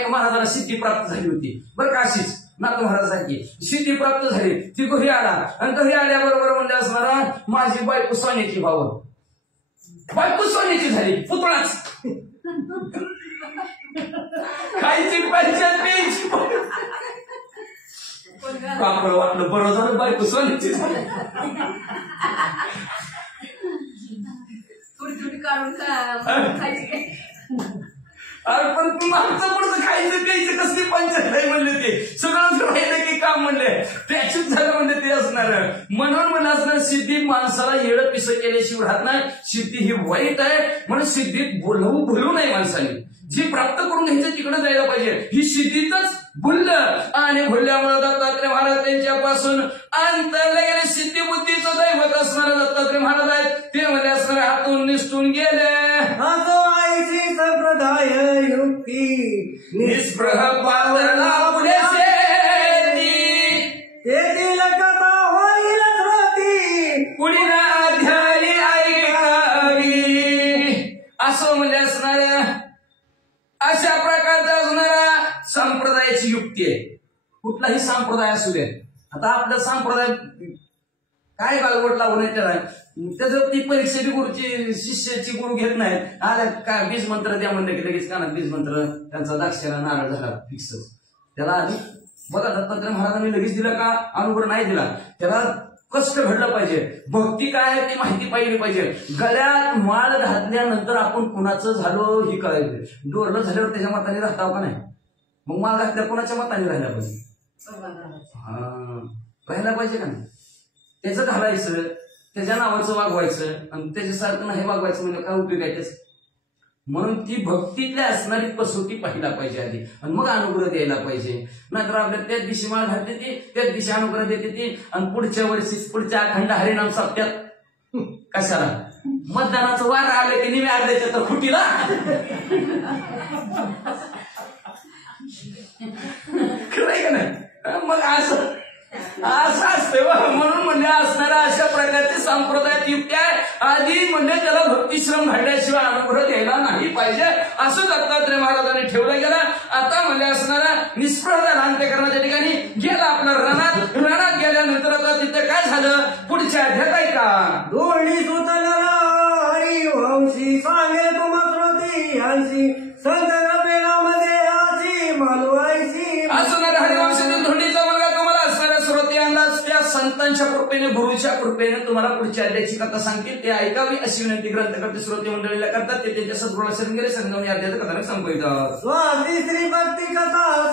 एका महाराजाला सिद्धी प्राप्त झाली होती बरं का अशीच नाथ महाराजांची सिद्धी प्राप्त झाली ती घरी आला आणि घरी आल्याबरोबर म्हणजे असणारा माझी बायको सोन्याची बायको सोन्याची झाली पुतळाच खायची पंचायत कापड वाटलं बरं झालं बायको सोन्याची झाली थोडी काढून खायची अरे पण तू मागचं पुढचं खायचं प्यायचं कसली पंचायत आहे म्हणले ते सगळं राहिलं की काम म्हणले त्याचीच झालं म्हणले ते असणार म्हणून म्हणलं असणार सिद्धी माणसाला येडं पिसं केल्याशिवाय राहत नाही सिद्धी ही वाईट आहे म्हणून सिद्धीत भुलू नाही माणसाने जी प्राप्त करून घ्यायचं तिकडे जायला पाहिजे ही सिद्धीतच भुललं आणि भुलल्यामुळे दत्तात्रय महाराज त्यांच्यापासून अंतरले गेले सिद्धी बुद्धीचं दैवत असणारे दत्तात्रय महाराज आहेत ते मध्ये असणारे हातून निसटून गेले हातो आईची संप्रदाय युक्ती निस्पृह पातळा पुढे तेथील कथा होईल श्रोती पुढील अध्यायी ऐकावी असं म्हणजे असणार अशा प्रकारचा असणारा संप्रदायाची युक्ती आहे कुठलाही संप्रदाय असू दे आता आपला संप्रदाय काय गालबोट लागू नये त्याला त्याचं ती परीक्षेची गुरुची शिष्याची गुरु घेत नाहीत आल्या काय बीज मंत्र द्या म्हणलं की लगेच कानात बीज मंत्र त्यांचा दाक्षाला नारळ झाला फिक्स त्याला आधी बघा दत्तात्रय महाराजांनी लगेच दिला का अनुग्रह नाही दिला त्याला कष्ट घडलं पाहिजे भक्ती काय आहे ती माहिती पाहिजे गळ्यात माळ घातल्यानंतर आपण कुणाचं झालो ही कळायचं डोरलं झाल्यावर त्याच्या मताने राहता का नाही मग माळ घातल्या कुणाच्या मताने राहायला पाहिजे राहायला पाहिजे का नाही त्याचं घालायचं त्याच्या नावाचं वागवायचं आणि त्याच्यासारखं नाही वागवायचं म्हणजे काय उपयोग आहे त्याच म्हणून ती भक्तीतल्या असणारी कसोटी पाहिला पाहिजे आधी आणि मग अनुग्रह द्यायला पाहिजे नाहीतर आपल्या त्याच दिवशी माळ घालते ती त्याच दिवशी अनुग्रह देते ती आणि पुढच्या वर्षी पुढच्या अखंड हरिनाम सप्त्यात कशाला मतदानाचं वार आलं की निम्या अर्ध्याच्या तर खुटीला खरंय का नाही मग असं असतं म्हणून म्हणजे असणाऱ्या अशा प्रकारचे संप्रदायात युक्ती आहे आधी म्हणजे त्याला भक्तिश्रम घडल्याशिवाय अनुग्रह द्यायला नाही पाहिजे असं दत्तात्रय महाराजांनी ठेवलं गेलं आता म्हणजे असणारा निष्प्रह अंत्यकरणाच्या ठिकाणी गेला आपला रणात गेल्यानंतर आता तिथं काय झालं पुढच्या अध्यायात ऐका दोन्ही सुतनाला हरिवंशी सांगे तुम्हा श्रोती यांशी संत पेनामध्ये आशी मालवायची असणाऱ्या हरिवंशातील धोंडीचा मुलगा तुम्हाला असणाऱ्या श्रोते अंदाज त्या संतांच्या कृपेने गुरुच्या कृपेने तुम्हाला पुढच्या अध्यायाची कथा सांगतील ते ऐकावी अशी विनंती ग्रंथकर्ते श्रोते मंडळीला करतात ते त्यांच्या सद्गुणाला शरण गेले संगमनी अध्यायाचं कथानक संपवितात स्वाती श्री भक्ती कथा